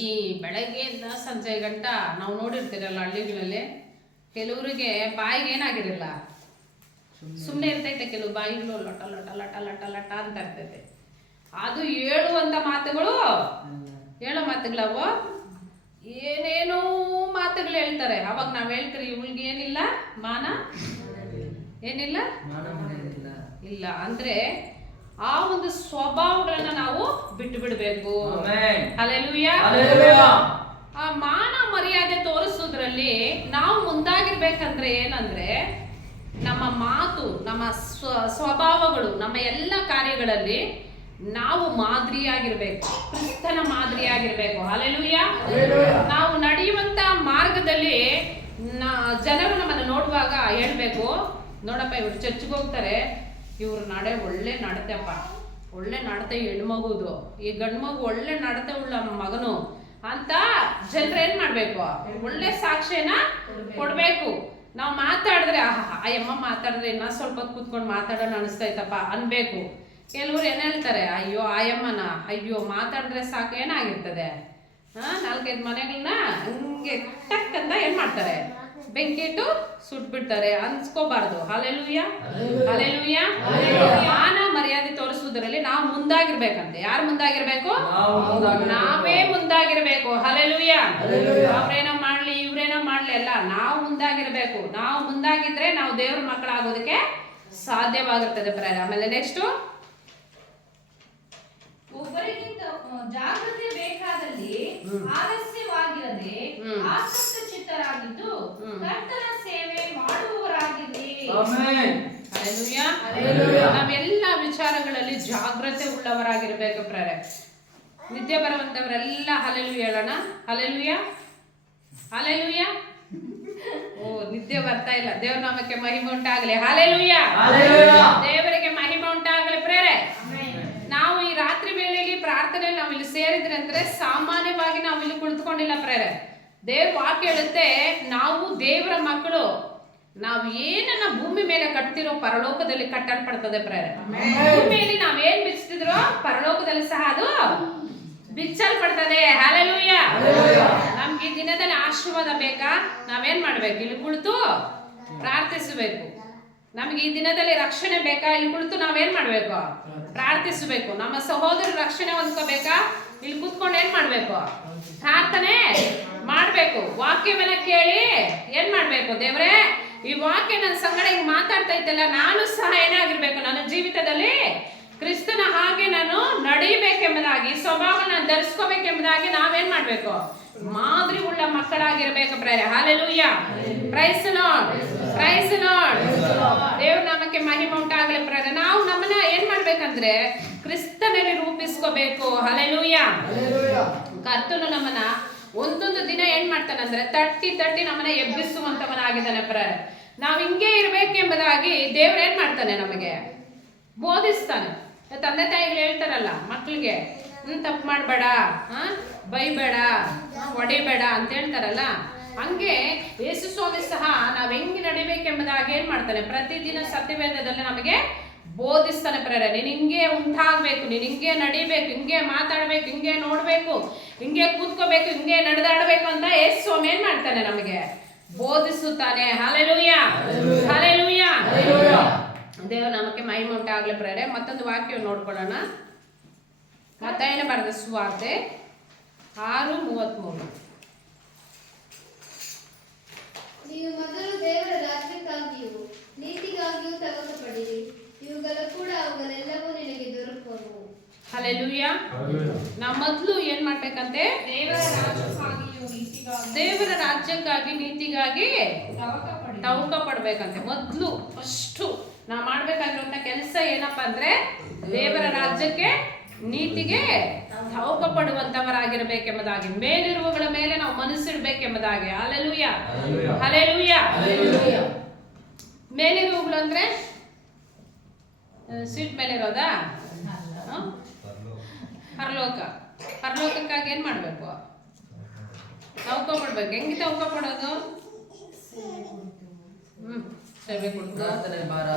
ಈ ಬೆಳಗ್ಗೆಯಿಂದ ಸಂಜೆ ಗಂಟ ನಾವು ನೋಡಿರ್ತೀರಲ್ಲ ಹಳ್ಳಿಗಳಲ್ಲಿ, ಕೆಲವರಿಗೆ ಬಾಯಿಗೆ ಏನಾಗಿರಲ್ಲ, ಸುಮ್ಮನೆ ಇರ್ತೈತೆ. ಕೆಲವು ಬಾಯಿಗಳು ಲಟ ಲಟ ಲಟ ಲಟ ಲಟ ಅಂತ ಇರ್ತೈತೆ. ಅದು ಹೇಳುವಂತ ಮಾತುಗಳು, ಹೇಳೋ ಮಾತುಗಳವು ಏನೇನೋ ಮಾತುಗಳು ಹೇಳ್ತಾರೆ. ಅವಾಗ ನಾವ್ ಹೇಳ್ತೀರಿ ಇವಳಿಗೆ ಏನಿಲ್ಲ, ಮಾನ ಏನಿಲ್ಲ ಇಲ್ಲ ಅಂದ್ರೆ ಆ ಒಂದು ಸ್ವಭಾವಗಳನ್ನ ನಾವು ಬಿಟ್ಟು ಬಿಡಬೇಕು. ಹಲ್ಲೆಲೂಯಾ. ಆ ಮಾನ ಮರ್ಯಾದೆ ತೋರಿಸೋದ್ರಲ್ಲಿ ನಾವು ಮುಂದಾಗಿರ್ಬೇಕಂದ್ರೆ ಏನಂದ್ರೆ ನಮ್ಮ ಮಾತು, ನಮ್ಮ ಸ್ವಭಾವಗಳು, ನಮ್ಮ ಎಲ್ಲ ಕಾರ್ಯಗಳಲ್ಲಿ ನಾವು ಮಾದರಿಯಾಗಿರ್ಬೇಕು, ಕ್ರಿಸ್ತನ ಮಾದರಿಯಾಗಿರ್ಬೇಕು. ಹಲ್ಲೆಲೂಯಾ. ನಾವು ನಡೆಯುವಂತ ಮಾರ್ಗದಲ್ಲಿ ಜನರು ನಮ್ಮನ್ನು ನೋಡುವಾಗ ಹೇಳ್ಬೇಕು, ನೋಡಪ್ಪ ಇವ್ರು ಚರ್ಚ್ಗೆ ಹೋಗ್ತಾರೆ, ಇವ್ರ ನಡೆ ಒಳ್ಳೆ ನಡತೆಪ್ಪ, ಒಳ್ಳೆ ನಡತೆ ಹೆಣ್ಮಗುದು, ಈ ಗಂಡು ಮಗು ಒಳ್ಳೆ ನಡತೆ ಉಳ್ಳ ಮಗನು ಅಂತ ಜನರು ಏನ್ ಮಾಡ್ಬೇಕು? ಒಳ್ಳೆ ಸಾಕ್ಷ್ಯನ ಕೊಡ್ಬೇಕು. ನಾವು ಮಾತಾಡಿದ್ರೆ ಅಯ್ಯಮ್ಮ ಮಾತಾಡಿದ್ರೆ ಇನ್ನ ಸ್ವಲ್ಪ ಹೊತ್ತು ಕೂತ್ಕೊಂಡು ಮಾತಾಡೋಣ ಅನಿಸ್ತೈತಪ್ಪ ಅನ್ಬೇಕು. ಕೆಲವ್ರು ಏನ್ ಹೇಳ್ತಾರೆ, ಅಯ್ಯೋ ಆಯಮ್ಮನ, ಅಯ್ಯೋ ಮಾತಾಡಿದ್ರೆ ಸಾಕು ಏನಾಗಿರ್ತದೆ, 4-5 ಮನೆಗಳನ್ನ ಹಂಗೆ ಟಕ್ ಅಂತ ಏನ್ ಮಾಡ್ತಾರೆ, ಬೆಂಕಿ ಇಟ್ಟು ಸುಟ್ಬಿಡ್ತಾರೆ. ಅನ್ಸ್ಕೋಬಾರ್ದು. Hallelujah, hallelujah. ಮಾನ ಮರ್ಯಾದೆ ತೋರಿಸುವುದರಲ್ಲಿ ನಾವು ಮುಂದಾಗಿರ್ಬೇಕಂತೆ. ಯಾರು ಮುಂದಾಗಿರ್ಬೇಕು? ನಾವೇ ಮುಂದಾಗಿರ್ಬೇಕು. ಹಲ್ಲೆಲೂಯ. ಅವ್ರೇನೋ ಮಾಡ್ಲಿ ಇವ್ರೇನೋ ಮಾಡ್ಲಿ ಅಲ್ಲ, ನಾವು ಮುಂದಾಗಿರ್ಬೇಕು. ನಾವು ಮುಂದಾಗಿದ್ರೆ ನಾವು ದೇವ್ರ ಮಕ್ಕಳಾಗೋದಕ್ಕೆ ಸಾಧ್ಯವಾಗಿರ್ತದೆ ಪ್ರೇರ. ಆಮೇಲೆ ನೆಕ್ಸ್ಟ್, ಒಬ್ಬರಿಗಿಂತ ಜಾಗೃತಿ ಬೇಕಾದಲ್ಲಿ ಆಲಸ್ಯವಾಗಿರದೆ ಆಸಕ್ತ ಚಿತ್ತರಾಗಿದ್ದು ಕರ್ತನ ಸೇವೆ ಮಾಡುವವರಾಗಿರಿ. ನಾವೆಲ್ಲ ವಿಚಾರಗಳಲ್ಲಿ ಜಾಗ್ರತೆ ಉಳ್ಳವರಾಗಿರ್ಬೇಕು ಪ್ರೇರೆ. ನಿದ್ದೆ ಬರುವಂತವರೆಲ್ಲ ಹಲ್ಲೆಲೂಯ ಹೇಳೋಣ. Hallelujah, hallelujah. ಓ, ನಿದ್ದೆ ಬರ್ತಾ ಇಲ್ಲ. ದೇವ್ರ ನಾಮಕ್ಕೆ ಮಹಿಮೆ ಉಂಟಾಗಲಿ. ಹಲ್ಲೆಲೂಯ, ದೇವರಿಗೆ ಮಹಿಮೆ ಉಂಟಾಗಲಿ ಪ್ರೇರೆ. ನಾವು ಈ ರಾತ್ರಿ ವೇಳೆಯಲ್ಲಿ ಪ್ರಾರ್ಥನೆಯಲ್ಲಿ ನಾವು ಇಲ್ಲಿ ಸೇರಿದ್ರೆ ಅಂದ್ರೆ ಸಾಮಾನ್ಯವಾಗಿ ನಾವು ಇಲ್ಲಿ ಕುಳಿತುಕೊಂಡಿಲ್ಲ ಪ್ರೇರೆ. ದೇವ್ರ ವಾಕ್ಯ ಹೇಳುತ್ತೆ, ನಾವು ದೇವರ ಮಕ್ಕಳು. ನಾವು ಏನನ್ನ ಭೂಮಿ ಮೇಲೆ ಕಟ್ತಿರೋ ಪರಲೋಕದಲ್ಲಿ ಕಟ್ಟಲ್ಪಡ್ತದೆ ಪ್ರೇರೆ. ಭೂಮಿಯಲ್ಲಿ ನಾವೇನ್ ಬಿಚ್ಚಿದ್ರು ಪರಲೋಕದಲ್ಲಿ ಸಹ ಅದು ಬಿಚ್ಚಲ್ಪಡ್ತದೆ. ಹಲ್ಲೆಲೂಯ. ನಮ್ಗೆ ಈ ದಿನದಲ್ಲಿ ಆಶೀರ್ವಾದ ಬೇಕಾ? ನಾವೇನ್ ಮಾಡ್ಬೇಕು? ಇಲ್ಲಿ ಕುಳಿತು ಪ್ರಾರ್ಥಿಸಬೇಕು. ನಮ್ಗೆ ಈ ದಿನದಲ್ಲಿ ರಕ್ಷಣೆ ಬೇಕಾ? ಇಲ್ಲಿ ಕುಳಿತು ನಾವೇನ್ ಮಾಡ್ಬೇಕು? ಪ್ರಾರ್ಥಿಸಬೇಕು. ನಮ್ಮ ಸಹೋದರ ರಕ್ಷಣೆ ಹೊಂದ್ಕೋಬೇಕಾ? ಇಲ್ಲಿ ಕುತ್ಕೊಂಡು ಏನ್ ಮಾಡ್ಬೇಕು? ಪ್ರಾರ್ಥನೆ ಮಾಡ್ಬೇಕು. ವಾಕ್ಯವನ್ನ ಕೇಳಿ ಏನ್ ಮಾಡ್ಬೇಕು? ದೇವ್ರೆ, ಈ ವಾಕ್ಯ ನನ್ನ ಸಂಗಡ ಹಿಂಗ್ ಮಾತಾಡ್ತಾ ಇತ್ತಲ್ಲ, ನಾನು ಸಹ ಏನಾಗಿರ್ಬೇಕು? ನನ್ನ ಜೀವಿತದಲ್ಲಿ ಕ್ರಿಸ್ತನ ಹಾಗೆ ನಾನು ನಡೀಬೇಕೆಂಬುದಾಗಿ, ಸ್ವಭಾವನ ಧರಿಸ್ಕೋಬೇಕೆಂಬುದಾಗಿ ನಾವೇನ್ ಮಾಡ್ಬೇಕು? ಮಾದರಿ ಉಳ್ಳ ಮಕ್ಕಳಾಗಿರ್ಬೇಕು ಪ್ರೇರೆ. Hallelujah, praise the Lord, praise the Lord. ದೇವ್ರ ನಾಮಕ್ಕೆ ಮಹಿಮೆ ಉಂಟಾಗಲಿ ಪ್ರೇರೆ. ನಾವು ನಮ್ಮನ್ನ ಏನ್ ಮಾಡ್ಬೇಕಂದ್ರೆ ಕ್ರಿಸ್ತನಲ್ಲಿ ರೂಪಿಸ್ಕೋಬೇಕು. ಹಲ್ಲೆಲೂಯ. ಕರ್ತನು ನಮ್ಮನ್ನ ಒಂದೊಂದು ದಿನ ಏನ್ ಮಾಡ್ತಾನಂದ್ರೆ ತಟ್ಟಿ ತಟ್ಟಿ ನಮ್ಮನ್ನ ಎಬ್ಬಿಸುವಂತವನಾಗಿದ್ದಾನೆ ಪ್ರೇರೆ. ನಾವ್ ಹಿಂಗೆ ಇರ್ಬೇಕೆಂಬುದಾಗಿ ದೇವ್ರ ಏನ್ ಮಾಡ್ತಾನೆ? ನಮಗೆ ಬೋಧಿಸ್ತಾನೆ. ತಂದೆ ತಾಯಿಗಳು ಹೇಳ್ತಾರಲ್ಲ ಮಕ್ಳಿಗೆ, ತಪ್ಪು ಮಾಡಬೇಡ, ಬೈಬೇಡ, ಹೊಡಿಬೇಡ ಅಂತ ಹೇಳ್ತಾರಲ್ಲ, ಹಂಗೆ ಯೇಸು ಸ್ವಾಮಿ ಸಹ ನಾವ್ ಹೆಂಗೆ ನಡಿಬೇಕೆಂಬುದಾಗಿ ಏನ್ ಮಾಡ್ತಾನೆ? ಪ್ರತಿದಿನ ಸತ್ಯವೇದದಲ್ಲಿ ನಮಗೆ ಬೋಧಿಸ್ತಾನೆ ಪ್ರೇರೆ. ನೀನ್ ಹಿಂಗೆ ಉಂಟಾಗ್ಬೇಕು, ನೀನ್ ಹಿಂಗೆ ನಡಿಬೇಕು, ಹಿಂಗೆ ಮಾತಾಡ್ಬೇಕು, ಹಿಂಗೆ ನೋಡ್ಬೇಕು, ಹಿಂಗೆ ಕೂತ್ಕೋಬೇಕು, ಹಿಂಗೆ ನಡೆದಾಡ್ಬೇಕು ಅಂತ ಯೇಸು ಸ್ವಾಮಿ ಏನ್ ಮಾಡ್ತಾನೆ? ನಮಗೆ ಬೋಧಿಸುತ್ತಾನೆ. Hallelujah, hallelujah. ದೇವ ನಮಗೆ ಮಹಿಮೆ ಉಂಟಾಗ್ಲಿ ಪ್ರೇರೆ. ಮತ್ತೊಂದು ವಾಕ್ಯ ನೋಡ್ಕೊಳ್ಳೋಣ. ಮತ್ತಾಯನ ಬರೆದ ಸುವಾರ್ತೆ 6:33. ನೀವು ಮೊದಲು ದೇವರ ರಾಜ್ಯಕ್ಕಾಗಿಯೂ ನೀತಿಗಾಗಿಯೂ ತವಕಪಡಿರಿ, ಇವುಗಳ ಕೂಡ ಅವುಗಳೆಲ್ಲವೂ ನಿನಗೆ ದೊರಕುವವು. ಹಲ್ಲೆಲೂಯ. ನಾವು ಮೊದಲು ಏನ್ ಮಾಡ್ಬೇಕಂತೆ? ದೇವರ ರಾಜ್ಯಕ್ಕಾಗಿ ನೀತಿಗಾಗಿ ತವಕ ಪಡ್ಬೇಕಂತೆ. ಮೊದಲು ಫಸ್ಟು ನಾವು ಮಾಡ್ಬೇಕಾಗಿರುವಂತ ಕೆಲಸ ಏನಪ್ಪಾ ಅಂದ್ರೆ ದೇವರ ರಾಜ್ಯಕ್ಕೆ ನೀತಿಗೆ ತವಕ ಪಡುವಂತವರಾಗಿರ್ಬೇಕೆಂಬುದಾಗಿ, ಮೇಲಿರುವಗಳ ಮೇಲೆ ನಾವು ಮನಸ್ಸಿಡ್ಬೇಕೆಂಬುದಾಗಿ. Hallelujah, hallelujah. ಮೇಲಿರುವಗಳು ಅಂದ್ರೆ ಸೀಟ್ ಮೇಲೆ ಇರೋದಾ? ಪರಲೋಕ. ಪರಲೋಕಕ್ಕಾಗಿ ಏನ್ ಮಾಡ್ಬೇಕು? ತವಕ ಪಡ್ಬೇಕು. ಹೆಂಗೆ ತವಕ ಪಡೋದು? ಸೇವೆ ಕೊಡ್ತು, ಪ್ರಾರ್ಥನೆ ಭಾರ,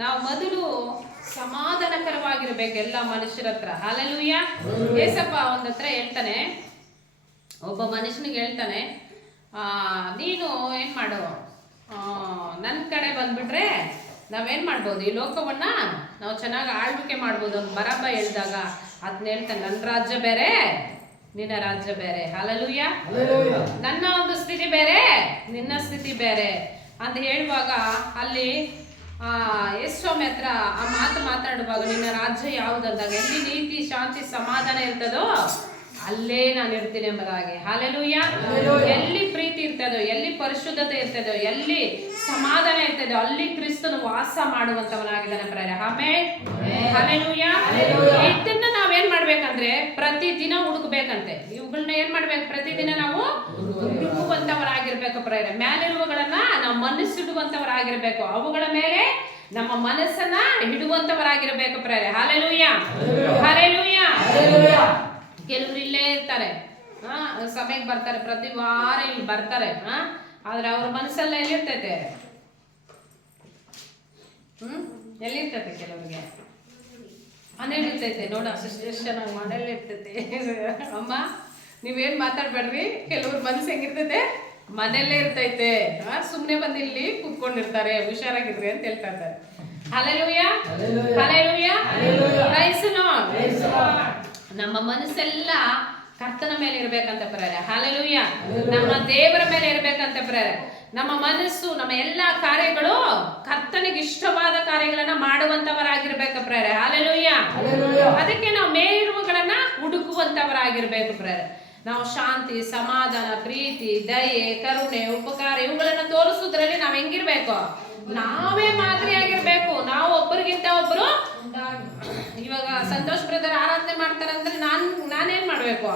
ನಾವು ಮೊದಲು ಸಮಾಧಾನಕರವಾಗಿರ್ಬೇಕು ಎಲ್ಲ ಮನುಷ್ಯರ ಹತ್ರ. ಹಲ್ಲೆಲೂಯ. ಏಸಪ್ಪ ಒಂದ್ ಹತ್ರ ಹೇಳ್ತಾನೆ, ಒಬ್ಬ ಮನುಷ್ಯನಿಗೆ ಹೇಳ್ತಾನೆ, ನೀನು ಏನ್ ಮಾಡು, ನನ್ನ ಕಡೆ ಬಂದ್ಬಿಟ್ರೆ ನಾವೇನ್ ಮಾಡ್ಬೋದು? ಈ ಲೋಕವನ್ನ ನಾವು ಚೆನ್ನಾಗಿ ಆಳ್ವಿಕೆ ಮಾಡ್ಬೋದು ಅಂತ ಬರಬ್ಬ ಹೇಳಿದಾಗ ಅದನ್ನ ಹೇಳ್ತಾನೆ, ನನ್ನ ರಾಜ್ಯ ಬೇರೆ, ನಿನ್ನ ರಾಜ್ಯ ಬೇರೆ. ಹಲ್ಲೆಲೂಯ. ನನ್ನ ಒಂದು ಸ್ಥಿತಿ ಬೇರೆ, ನಿನ್ನ ಸ್ಥಿತಿ ಬೇರೆ ಅಂತ ಹೇಳುವಾಗ ಅಲ್ಲಿ ಯೇಸುಸ್ವಾಮಿ ಹತ್ರ ಆ ಮಾತು ಮಾತಾಡುವಾಗ, ನಿನ್ನ ರಾಜ್ಯ ಯಾವುದಂದಾಗ ಎಲ್ಲಿ ನೀತಿ ಶಾಂತಿ ಸಮಾಧಾನ ಇರ್ತದೋ ಅಲ್ಲೇ ನಾನು ಇರ್ತೀನಿ ಎಂಬುದಾಗಿ. ಹಲ್ಲೆಲೂಯ. ಎಲ್ಲಿ ಪ್ರೀತಿ ಇರ್ತದೋ, ಎಲ್ಲಿ ಪರಿಶುದ್ಧತೆ ಇರ್ತದೋ, ಎಲ್ಲಿ ಸಮಾಧಾನ ಇರ್ತದೋ ಅಲ್ಲಿ ಕ್ರಿಸ್ತನು ವಾಸ ಮಾಡುವಂತವನಾಗಿದ್ದಾನೆ ಪ್ರೇರೆ. Amen, hallelujah. ಇದನ್ನ ನಾವೇನ್ ಮಾಡ್ಬೇಕಂದ್ರೆ ಪ್ರತಿದಿನ ಹುಡುಕ್ಬೇಕಂತೆ. ಇವುಗಳನ್ನ ಏನ್ ಮಾಡ್ಬೇಕು? ಪ್ರತಿದಿನ ನಾವು ಹುಡುಕುವಂತವರಾಗಿರ್ಬೇಕು ಪ್ರೇರೆ. ಮೇಲಿರುವಗಳನ್ನ ನಾವು ಮನಸ್ಸಿಡುವಂತವರಾಗಿರ್ಬೇಕು, ಅವುಗಳ ಮೇಲೆ ನಮ್ಮ ಮನಸ್ಸನ್ನ ಹಿಡುವಂತವರಾಗಿರ್ಬೇಕು ಪ್ರೇರೆ. Hallelujah, hallelujah. ಕೆಲವ್ರು ಇಲ್ಲೇ ಇರ್ತಾರೆ, ಸಭೆಗೆ ಬರ್ತಾರೆ, ಪ್ರತಿ ವಾರ ಇಲ್ಲಿ ಬರ್ತಾರೆ, ಆದ್ರೆ ಅವ್ರ ಮನಸ್ಸೆಲ್ಲ ಎಲ್ಲಿರ್ತೈತೆ? ಎಲ್ಲಿರ್ತೈತೆ? ಕೆಲವ್ರಿಗೆ ಮನೇಲಿ ಇರ್ತೈತೆ ನೋಡ ಎಷ್ಟು ಚೆನ್ನಾಗಿ ಮನೇಲಿ ಇರ್ತೈತೆ ಅಮ್ಮ ನೀವೇನ್ ಮಾತಾಡ್ಬೇಡ್ರಿ, ಕೆಲವ್ರ ಮನ್ಸು ಹೆಂಗಿರ್ತೈತೆ ಮನೆಯಲ್ಲೇ ಇರ್ತೈತೆ, ಸುಮ್ನೆ ಬಂದು ಇಲ್ಲಿ ಕೂತ್ಕೊಂಡಿರ್ತಾರೆ, ಹುಷಾರಾಗಿರ್ರಿ ಅಂತ ಹೇಳ್ತಾ ಇರ್ತಾರೆ. Hallelujah, hallelujah, praise Lord. ನಮ್ಮ ಮನಸ್ಸೆಲ್ಲ ಕರ್ತನ ಮೇಲೆ ಇರ್ಬೇಕಂತ ಪ್ರೇರೆ. ಹಲ್ಲೆಲೂಯಾ, ನಮ್ಮ ದೇವರ ಮೇಲೆ ಇರ್ಬೇಕಂತ ಪ್ರೇರೆ. ನಮ್ಮ ಮನಸ್ಸು, ನಮ್ಮ ಎಲ್ಲಾ ಕಾರ್ಯಗಳು ಕರ್ತನಿಗೆ ಇಷ್ಟವಾದ ಕಾರ್ಯಗಳನ್ನ ಮಾಡುವಂತವರಾಗಿರ್ಬೇಕು ಪ್ರೇರೆ. ಹಲ್ಲೆಲೂಯಾ. ಅದಕ್ಕೆ ನಾವು ಮೇಲಿರುವಗಳನ್ನ ಹುಡುಕುವಂತವರಾಗಿರ್ಬೇಕು ಪ್ರೇರೆ. ನಾವು ಶಾಂತಿ, ಸಮಾಧಾನ, ಪ್ರೀತಿ, ದಯೆ, ಕರುಣೆ, ಉಪಕಾರ ಇವುಗಳನ್ನ ತೋರಿಸೋದ್ರಲ್ಲಿ ನಾವ್ ಹೆಂಗಿರ್ಬೇಕು? ನಾವೇ ಮಾದರಿಯಾಗಿರ್ಬೇಕು. ನಾವು ಒಬ್ಬರಿಗಿಂತ ಒಬ್ರು. ಇವಾಗ ಸಂತೋಷ್ ಬ್ರದರ್ ಆರಾಧನೆ ಮಾಡ್ತಾರಂದ್ರೆ ನಾನೇನ್ ಮಾಡ್ಬೇಕು?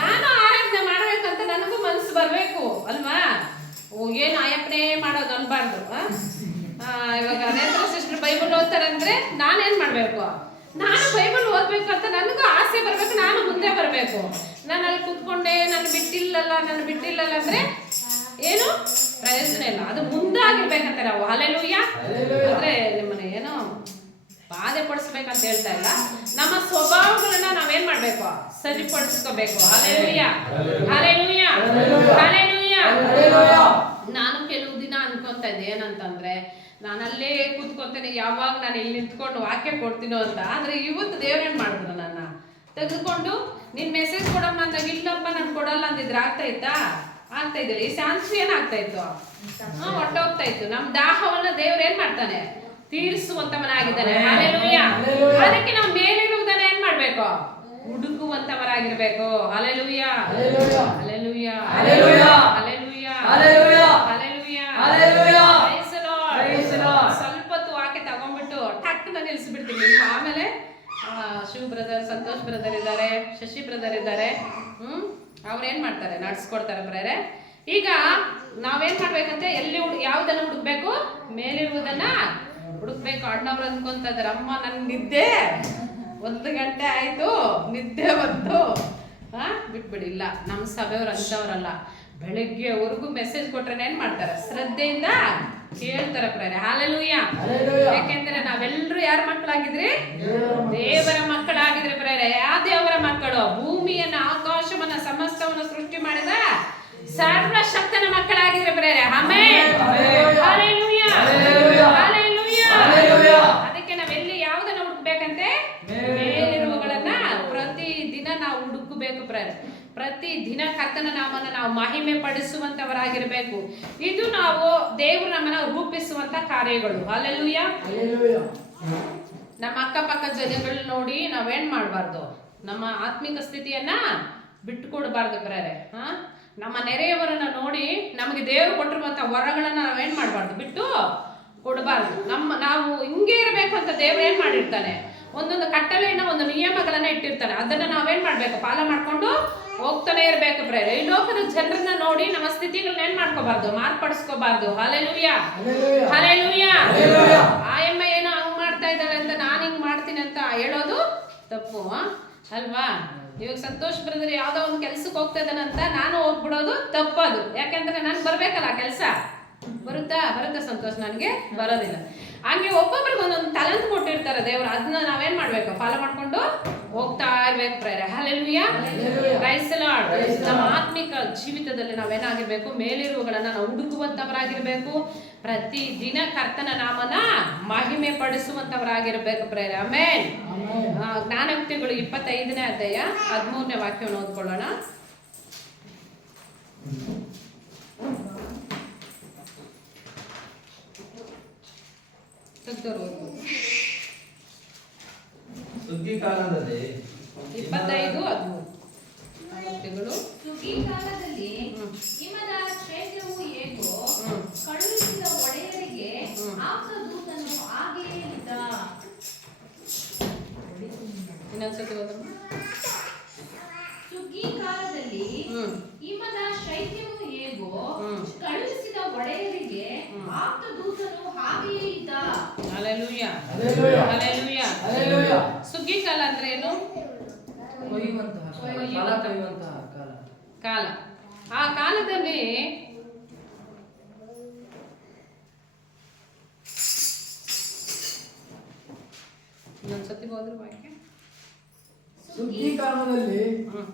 ನಾನು ಆರಾಧನೆ ಮಾಡ್ಬೇಕಂತ ನನಗೂ ಮನಸ್ಸು ಬರ್ಬೇಕು ಅಲ್ವಾ? ಏನು ಅಯ್ಯಪ್ಪನೇ ಮಾಡೋದು ಅನ್ಬಾರ್ದು. ಇವಾಗ ನೇತ್ರ ಸಿಸ್ಟರ್ ಬೈಬಲ್ ಓದ್ತಾರಂದ್ರೆ ನಾನೇನ್ ಮಾಡ್ಬೇಕು? ನಾನು ಬೈಬಲ್ ಓದ್ಬೇಕು ಅಂತ ನನಗೂ ಆಸೆ ಬರ್ಬೇಕು, ನಾನು ಮುಂದೆ ಬರ್ಬೇಕು. ನಾನು ಅಲ್ಲಿ ಕುತ್ಕೊಂಡೆ ನಾನು ಬಿಟ್ಟಿಲ್ಲಲ್ಲ ಅಂದ್ರೆ ಏನು ಪ್ರಯೋಜನ ಇಲ್ಲ. ಅದು ಮುಂದಾಗಿರ್ಬೇಕಂತ ನಾವು. ಹಲ್ಲೆಲೂಯಾ. ಅಂದ್ರೆ ನಿಮ್ಮನ್ನ ಏನೋ ಬಾಧೆ ಪಡಿಸ್ಬೇಕಂತ ಹೇಳ್ತಾ ಇಲ್ಲ, ನಮ್ಮ ಸ್ವಭಾವಗಳನ್ನ ನಾವೇನ್ ಮಾಡ್ಬೇಕು? ಸರಿಪಡಿಸ್ಕೋಬೇಕು. Hallelujah, hallelujah, hallelujah. ನಾನು ಕೆಲವು ದಿನ ಅನ್ಕೊಂತ ಇದ್ದೆ ಏನಂತಂದ್ರೆ, ನಾನಲ್ಲೇ ಕೂತ್ಕೊಂತೇನೆ, ಯಾವಾಗ ನಾನು ಇಲ್ಲಿ ನಿಂತ್ಕೊಂಡು ವಾಕ್ಯ ಕೊಡ್ತೀನೋ ಅಂತ. ಆದ್ರೆ ಇವತ್ತು ದೇವ್ರೇನ್ ಮಾಡಿದ್ರು, ನನ್ನ ತೆಗೆದುಕೊಂಡು ನಿನ್ ಮೆಸೇಜ್ ಕೊಡಮ್ಮ ಅಂದಾಗ ಇಲ್ಲಪ್ಪ ನಾನು ಕೊಡಲ್ಲ ಅಂದಿದ್ರೆ ಆಗ್ತಾ ಇದ್ದಿಲ್ಲ. ಈ ಶಾಂತಿ ಏನಾಗ್ತಾ ಇತ್ತು? ಹೊಟ್ಟೋಗ್ತಾ ಇತ್ತು. ನಮ್ ದಾಹವನ್ನ ದೇವ್ರ ಏನ್ ಮಾಡ್ತಾನೆ? ತೀರಿಸುವಂತವನಾಗಿದ್ದಾನೆ. ಹಲ್ಲೆಲೂಯಾ. ಅದಕ್ಕೆ ನಾವು ಮೇಲಿರುವುದನ್ನ ಏನ್ ಮಾಡ್ಬೇಕು? ಹುಡುಕುವಂತವರಾಗಿರ್ಬೇಕು. Hallelujah, hallelujah, hallelujah, hallelujah, hallelujah. Praise lord. ಸ್ವಲ್ಪ ಹೊತ್ತು ವಾಕ್ಯ ತಗೊಂಡ್ಬಿಟ್ಟು ಟಕ್ನ ನಿಲ್ಸ್ಬಿಡ್ತೀನಿ. ಆಮೇಲೆ ಶಿವ್ ಬ್ರದರ್, ಸಂತೋಷ್ ಬ್ರದರ್ ಇದ್ದಾರೆ, ಶಶಿ ಬ್ರದರ್ ಇದ್ದಾರೆ. ಅವ್ರೇನ್ ಮಾಡ್ತಾರೆ? ನಡ್ಸ್ಕೊಡ್ತಾರೆ ಬ್ರದರ್. ಈಗ ನಾವೇನ್ ಮಾಡ್ಬೇಕಂತೆ? ಯಾವ್ದನ್ನ ಹುಡುಕ್ಬೇಕು? ಮೇಲಿರುವುದನ್ನ ಹುಡುಕ್ಬೇಕು. ಅಣ್ಣವ್ರು ಅನ್ಕೊಂತ ಇದಾರೆ, ಅಮ್ಮ ನನ್ ನಿದ್ದೆ 1 ಗಂಟೆ ಆಯ್ತು, ನಿದ್ದೆ ಬಂತು, ಬಿಟ್ಬಿಡಿ. ಇಲ್ಲ, ನಮ್ಮ ಸಭೆಯವ್ರು ಅಂತವ್ರಲ್ಲ. ಬೆಳಗ್ಗೆವರೆಗೂ ಮೆಸೇಜ್ ಕೊಟ್ರೆ ಏನ್ ಮಾಡ್ತಾರೆ? ಶ್ರದ್ಧೆಯಿಂದ ಕೇಳ್ತಾರ ಪ್ರೇರೆ. ಹಲ್ಲೆಲೂಯಾ. ಯಾಕೆಂದ್ರೆ ನಾವೆಲ್ಲರೂ ಯಾರ ಮಕ್ಕಳಾಗಿದ್ರಿ? ದೇವರ ಮಕ್ಕಳಾಗಿದ್ರಿ ಪ್ರೇರೆ. ಯಾವ ದೇವರ ಮಕ್ಕಳು? ಭೂಮಿಯನ್ನ, ಆಕಾಶವನ್ನ, ಸಮಸ್ತವನ್ನ ಸೃಷ್ಟಿ ಮಾಡಿದ ಸರ್ವಶಕ್ತನ ಮಕ್ಕಳಾಗಿದ್ರಿ ಪ್ರೇರೆ. ಆಮೆನ್. Hallelujah, hallelujah. ಅದಕ್ಕೆ ನಾವೆಲ್ಲಿ ಯಾವ್ದನ್ನ ಹುಡುಕ್ಬೇಕಂತೆ? ಮೇಲಿರುವಗಳನ್ನ ಪ್ರತಿದಿನ ನಾವು ಹುಡುಕಬೇಕು ಪ್ರೇರೆ. ಪ್ರತಿದಿನ ಕರ್ತನ ನಾಮನ ನಾವು ಮಹಿಮೆ ಪಡಿಸುವಂತವರಾಗಿರ್ಬೇಕು. ಇದು ನಾವು ದೇವರು ನಮ್ಮನ್ನ ರೂಪಿಸುವಂತ ಕಾರ್ಯಗಳು. ಹಲ್ಲೆಲೂಯಾ. ನಮ್ಮ ಅಕ್ಕಪಕ್ಕ ಜನಗಳು ನೋಡಿ ನಾವೇನ್ ಮಾಡಬಾರ್ದು? ನಮ್ಮ ಆತ್ಮಿಕ ಸ್ಥಿತಿಯನ್ನ ಬಿಟ್ಟುಕೊಡ್ಬಾರ್ದು ಪ್ರೇರೆ. ನಮ್ಮ ನೆರೆಯವರನ್ನ ನೋಡಿ ನಮಗೆ ದೇವರು ಕೊಟ್ಟಿರುವಂತ ವರಗಳನ್ನ ನಾವೇನ್ ಮಾಡಬಾರ್ದು? ಬಿಟ್ಟು ಕೊಡಬಾರ್ದು. ನಾವು ಹಿಂಗೆ ಇರ್ಬೇಕು ಅಂತ ದೇವ್ರು ಏನ್ ಮಾಡಿರ್ತಾನೆ? ಒಂದೊಂದು ಕಟ್ಟಳೆಯನ್ನ, ಒಂದು ನಿಯಮಗಳನ್ನ ಇಟ್ಟಿರ್ತಾನೆ. ಅದನ್ನ ನಾವೇನ್ ಮಾಡ್ಬೇಕು? ಪಾಲ ಮಾಡ್ಕೊಂಡು ಹೋಗ್ತಾನೆ ಇರ್ಬೇಕು ಪ್ರೇರೆ. ಈ ಲೋಕದ ಜನರನ್ನ ನೋಡಿ ನಮ್ಮ ಸ್ಥಿತಿಗಳನ್ನ ಏನ್ ಮಾಡ್ಕೋಬಾರ್ದು? ಮಾರ್ಪಡಿಸ್ಕೋಬಾರ್ದು. Hallelujah, hallelujah. ಆಯಮ್ಮ ಏನೋ ಹಂಗ್ ಮಾಡ್ತಾ ಇದ್ದಾಳೆ ಅಂತ ನಾನು ಹಿಂಗ್ ಮಾಡ್ತೀನಿ ಅಂತ ಹೇಳೋದು ತಪ್ಪು ಅಲ್ವಾ? ಇವಾಗ ಸಂತೋಷ್ ಬ್ರದರ್ ಯಾವ್ದೋ ಒಂದು ಕೆಲ್ಸಕ್ಕೆ ಹೋಗ್ತಾ ಇದ್ದಾನಂತ ನಾನು ಹೋಗ್ಬಿಡೋದು ತಪ್ಪದು. ಯಾಕೆಂದ್ರೆ ನನ್ಗೆ ಬರ್ಬೇಕಲ್ಲ ಕೆಲಸ. ಬರುತ್ತಾ ಸಂತೋಷ್? ನನಗೆ ಬರೋದಿಲ್ಲ. ಹಂಗೆ ಒಬ್ಬೊಬ್ರಿಗೆ ಒಂದೊಂದು ತಲೆಂತ ಕೊಟ್ಟಿರ್ತಾರೆ ದೇವ್ರು. ಅದನ್ನ ನಾವೇನ್ ಮಾಡ್ಬೇಕು? ಫಾಲೋ ಮಾಡ್ಕೊಂಡು ಹೋಗ್ತಾ ಇರ್ಬೇಕು ಪ್ರೇರೆ. Hallelujah, praise Lord. ನಮ್ಮ ಆತ್ಮಿಕ ಜೀವಿತದಲ್ಲಿ ನಾವೇನಾಗಿರ್ಬೇಕು? ಮೇಲಿರುವಗಳನ್ನ ನಾವು ಹುಡುಕುವಂತವರಾಗಿರ್ಬೇಕು. ಪ್ರತಿದಿನ ಕರ್ತನ ನಾಮನ ಮಹಿಮೆ ಪಡಿಸುವಂತವರಾಗಿರ್ಬೇಕು ಪ್ರೇರೆ. ಆಮೆನ್. ಜ್ಞಾನೋಕ್ತಿಗಳು 25ನೇ ಅಧ್ಯಾಯ 13ನೇ ವಾಕ್ಯವನ್ನು ಓದ್ಕೊಳ್ಳೋಣ. ಸುಗ್ಗಿ ಕಾಲದಲ್ಲಿ 25:13 ಸುಗ್ಗಿ ಕಾಲದಲ್ಲಿ ಹಿಮದ ಕ್ಷೇತ್ರವು ಹೇಗೋ ಕಳುಹಿಸಿದ ಒಡೆಯರಿಗೆ ಆಪ್ತ ದೂತನು ಹಾಗೆಯೇ ಇದ್ದ. ಇನ್ನೊಂದ್ಸತಿ ಓದಮ್ಮ. ಸುಗ್ಗಿ ಕಾಲದಲ್ಲಿ ಹಿಮದ ಶೈತ್ಯವು ಹೇಗೋ ಕಳುಹಿಸಿದ ಒಡೆಯರಿಗೆ ಆಪ್ತ ದೂತನು ಹಾಗೆಯೇ ಇದ್ದ. Hallelujah, hallelujah. ಸುಗ್ಗಿ ಕಾಲ ಅಂದ್ರೆ ಏನು? ಕಾಲ. ಆ ಕಾಲದಲ್ಲಿ ಇನ್ನೊಂದ್ಸತಿ ಹೋದ್ರು ವಾಕ್ಯ ಸುಗ್ಗಿ ಕಾಲದಲ್ಲಿ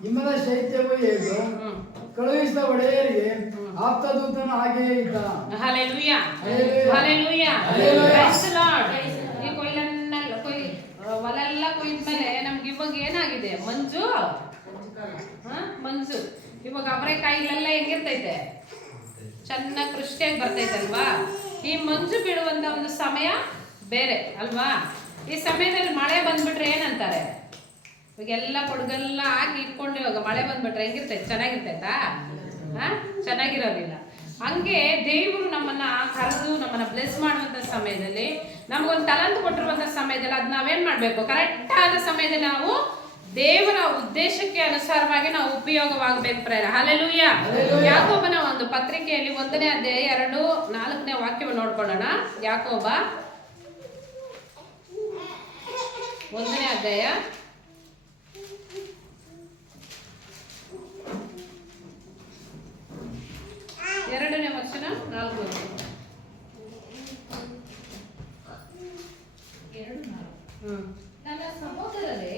ಹಿಮದ ಶೈತ್ಯವು ಹೇಗೋ ಕಳುಹಿಸಿದ ಒಡೆಯರಿಗೆ ಆಪ್ತದೂತನು ಹಾಗೆಯೇ ಇದ್ದ. Hallelujah. Hallelujah. Hallelujah. Hallelujah. Praise the Lord. ಈ ಹೊಲೆಲ್ಲ ಕೊಯ್ದ್ಮೇಲೆ ನಮ್ಗೆ ಇವಾಗ ಏನಾಗಿದೆ? ಮಂಜು ಮಂಜು. ಇವಾಗ ಅವರೆಕಾಯಿಗಳೆಲ್ಲ ಹೆಂಗಿರ್ತೈತೆ? ಚೆನ್ನಾಗಿ ಕೃಷ್ಟಿಯಾಗಿ ಬರ್ತೈತಲ್ವಾ? ಈ ಮಂಜು ಬೀಳುವಂತ ಒಂದು ಸಮಯ ಬೇರೆ ಅಲ್ವಾ? ಈ ಸಮಯದಲ್ಲಿ ಮಳೆ ಬಂದ್ಬಿಟ್ರೆ ಏನಂತಾರೆ? ಇವಾಗೆಲ್ಲ ಕೊಡಗೆಲ್ಲ ಹಾಕಿ ಇಟ್ಕೊಂಡು ಇವಾಗ ಮಳೆ ಬಂದ್ಬಿಟ್ರೆ ಹೆಂಗಿರ್ತೈತೆ? ಚೆನ್ನಾಗಿರ್ತೈತಾ? ಚೆನ್ನಾಗಿರೋದಿಲ್ಲ. ಹಂಗೆ ದೇವರು ನಮ್ಮನ್ನ ಕರೆದು ನಮ್ಮನ್ನ ಬ್ಲೆಸ್ ಮಾಡುವಂತ ಸಮಯದಲ್ಲಿ, ನಮಗೊಂದು ತಲಂತು ಕೊಟ್ಟಿರುವಂತ ಸಮಯದಲ್ಲಿ ಅದ್ ನಾವೇನ್ ಮಾಡ್ಬೇಕು? ಕರೆಕ್ಟ್ ಆದ ಸಮಯದಲ್ಲಿ ನಾವು ದೇವರ ಉದ್ದೇಶಕ್ಕೆ ಅನುಸಾರವಾಗಿ ನಾವು ಉಪಯೋಗವಾಗಬೇಕು ಪ್ರೇರ. ಹಲ್ಲೆಲೂಯಾ. ಯಾಕೋಬನ ಒಂದು ಪತ್ರಿಕೆಯಲ್ಲಿ 1ನೇ ಅಧ್ಯಾಯ 2-4ನೇ ವಾಕ್ಯವನ್ನು ನೋಡ್ಕೊಳ್ಳೋಣ. ಯಾಕೋಬ 1ನೇ ಅಧ್ಯಾಯ 2ನೇ ವಚನ 4ನೇ ವಚನ. 2:4. ನನ್ನ ಸಹೋದರರೇ,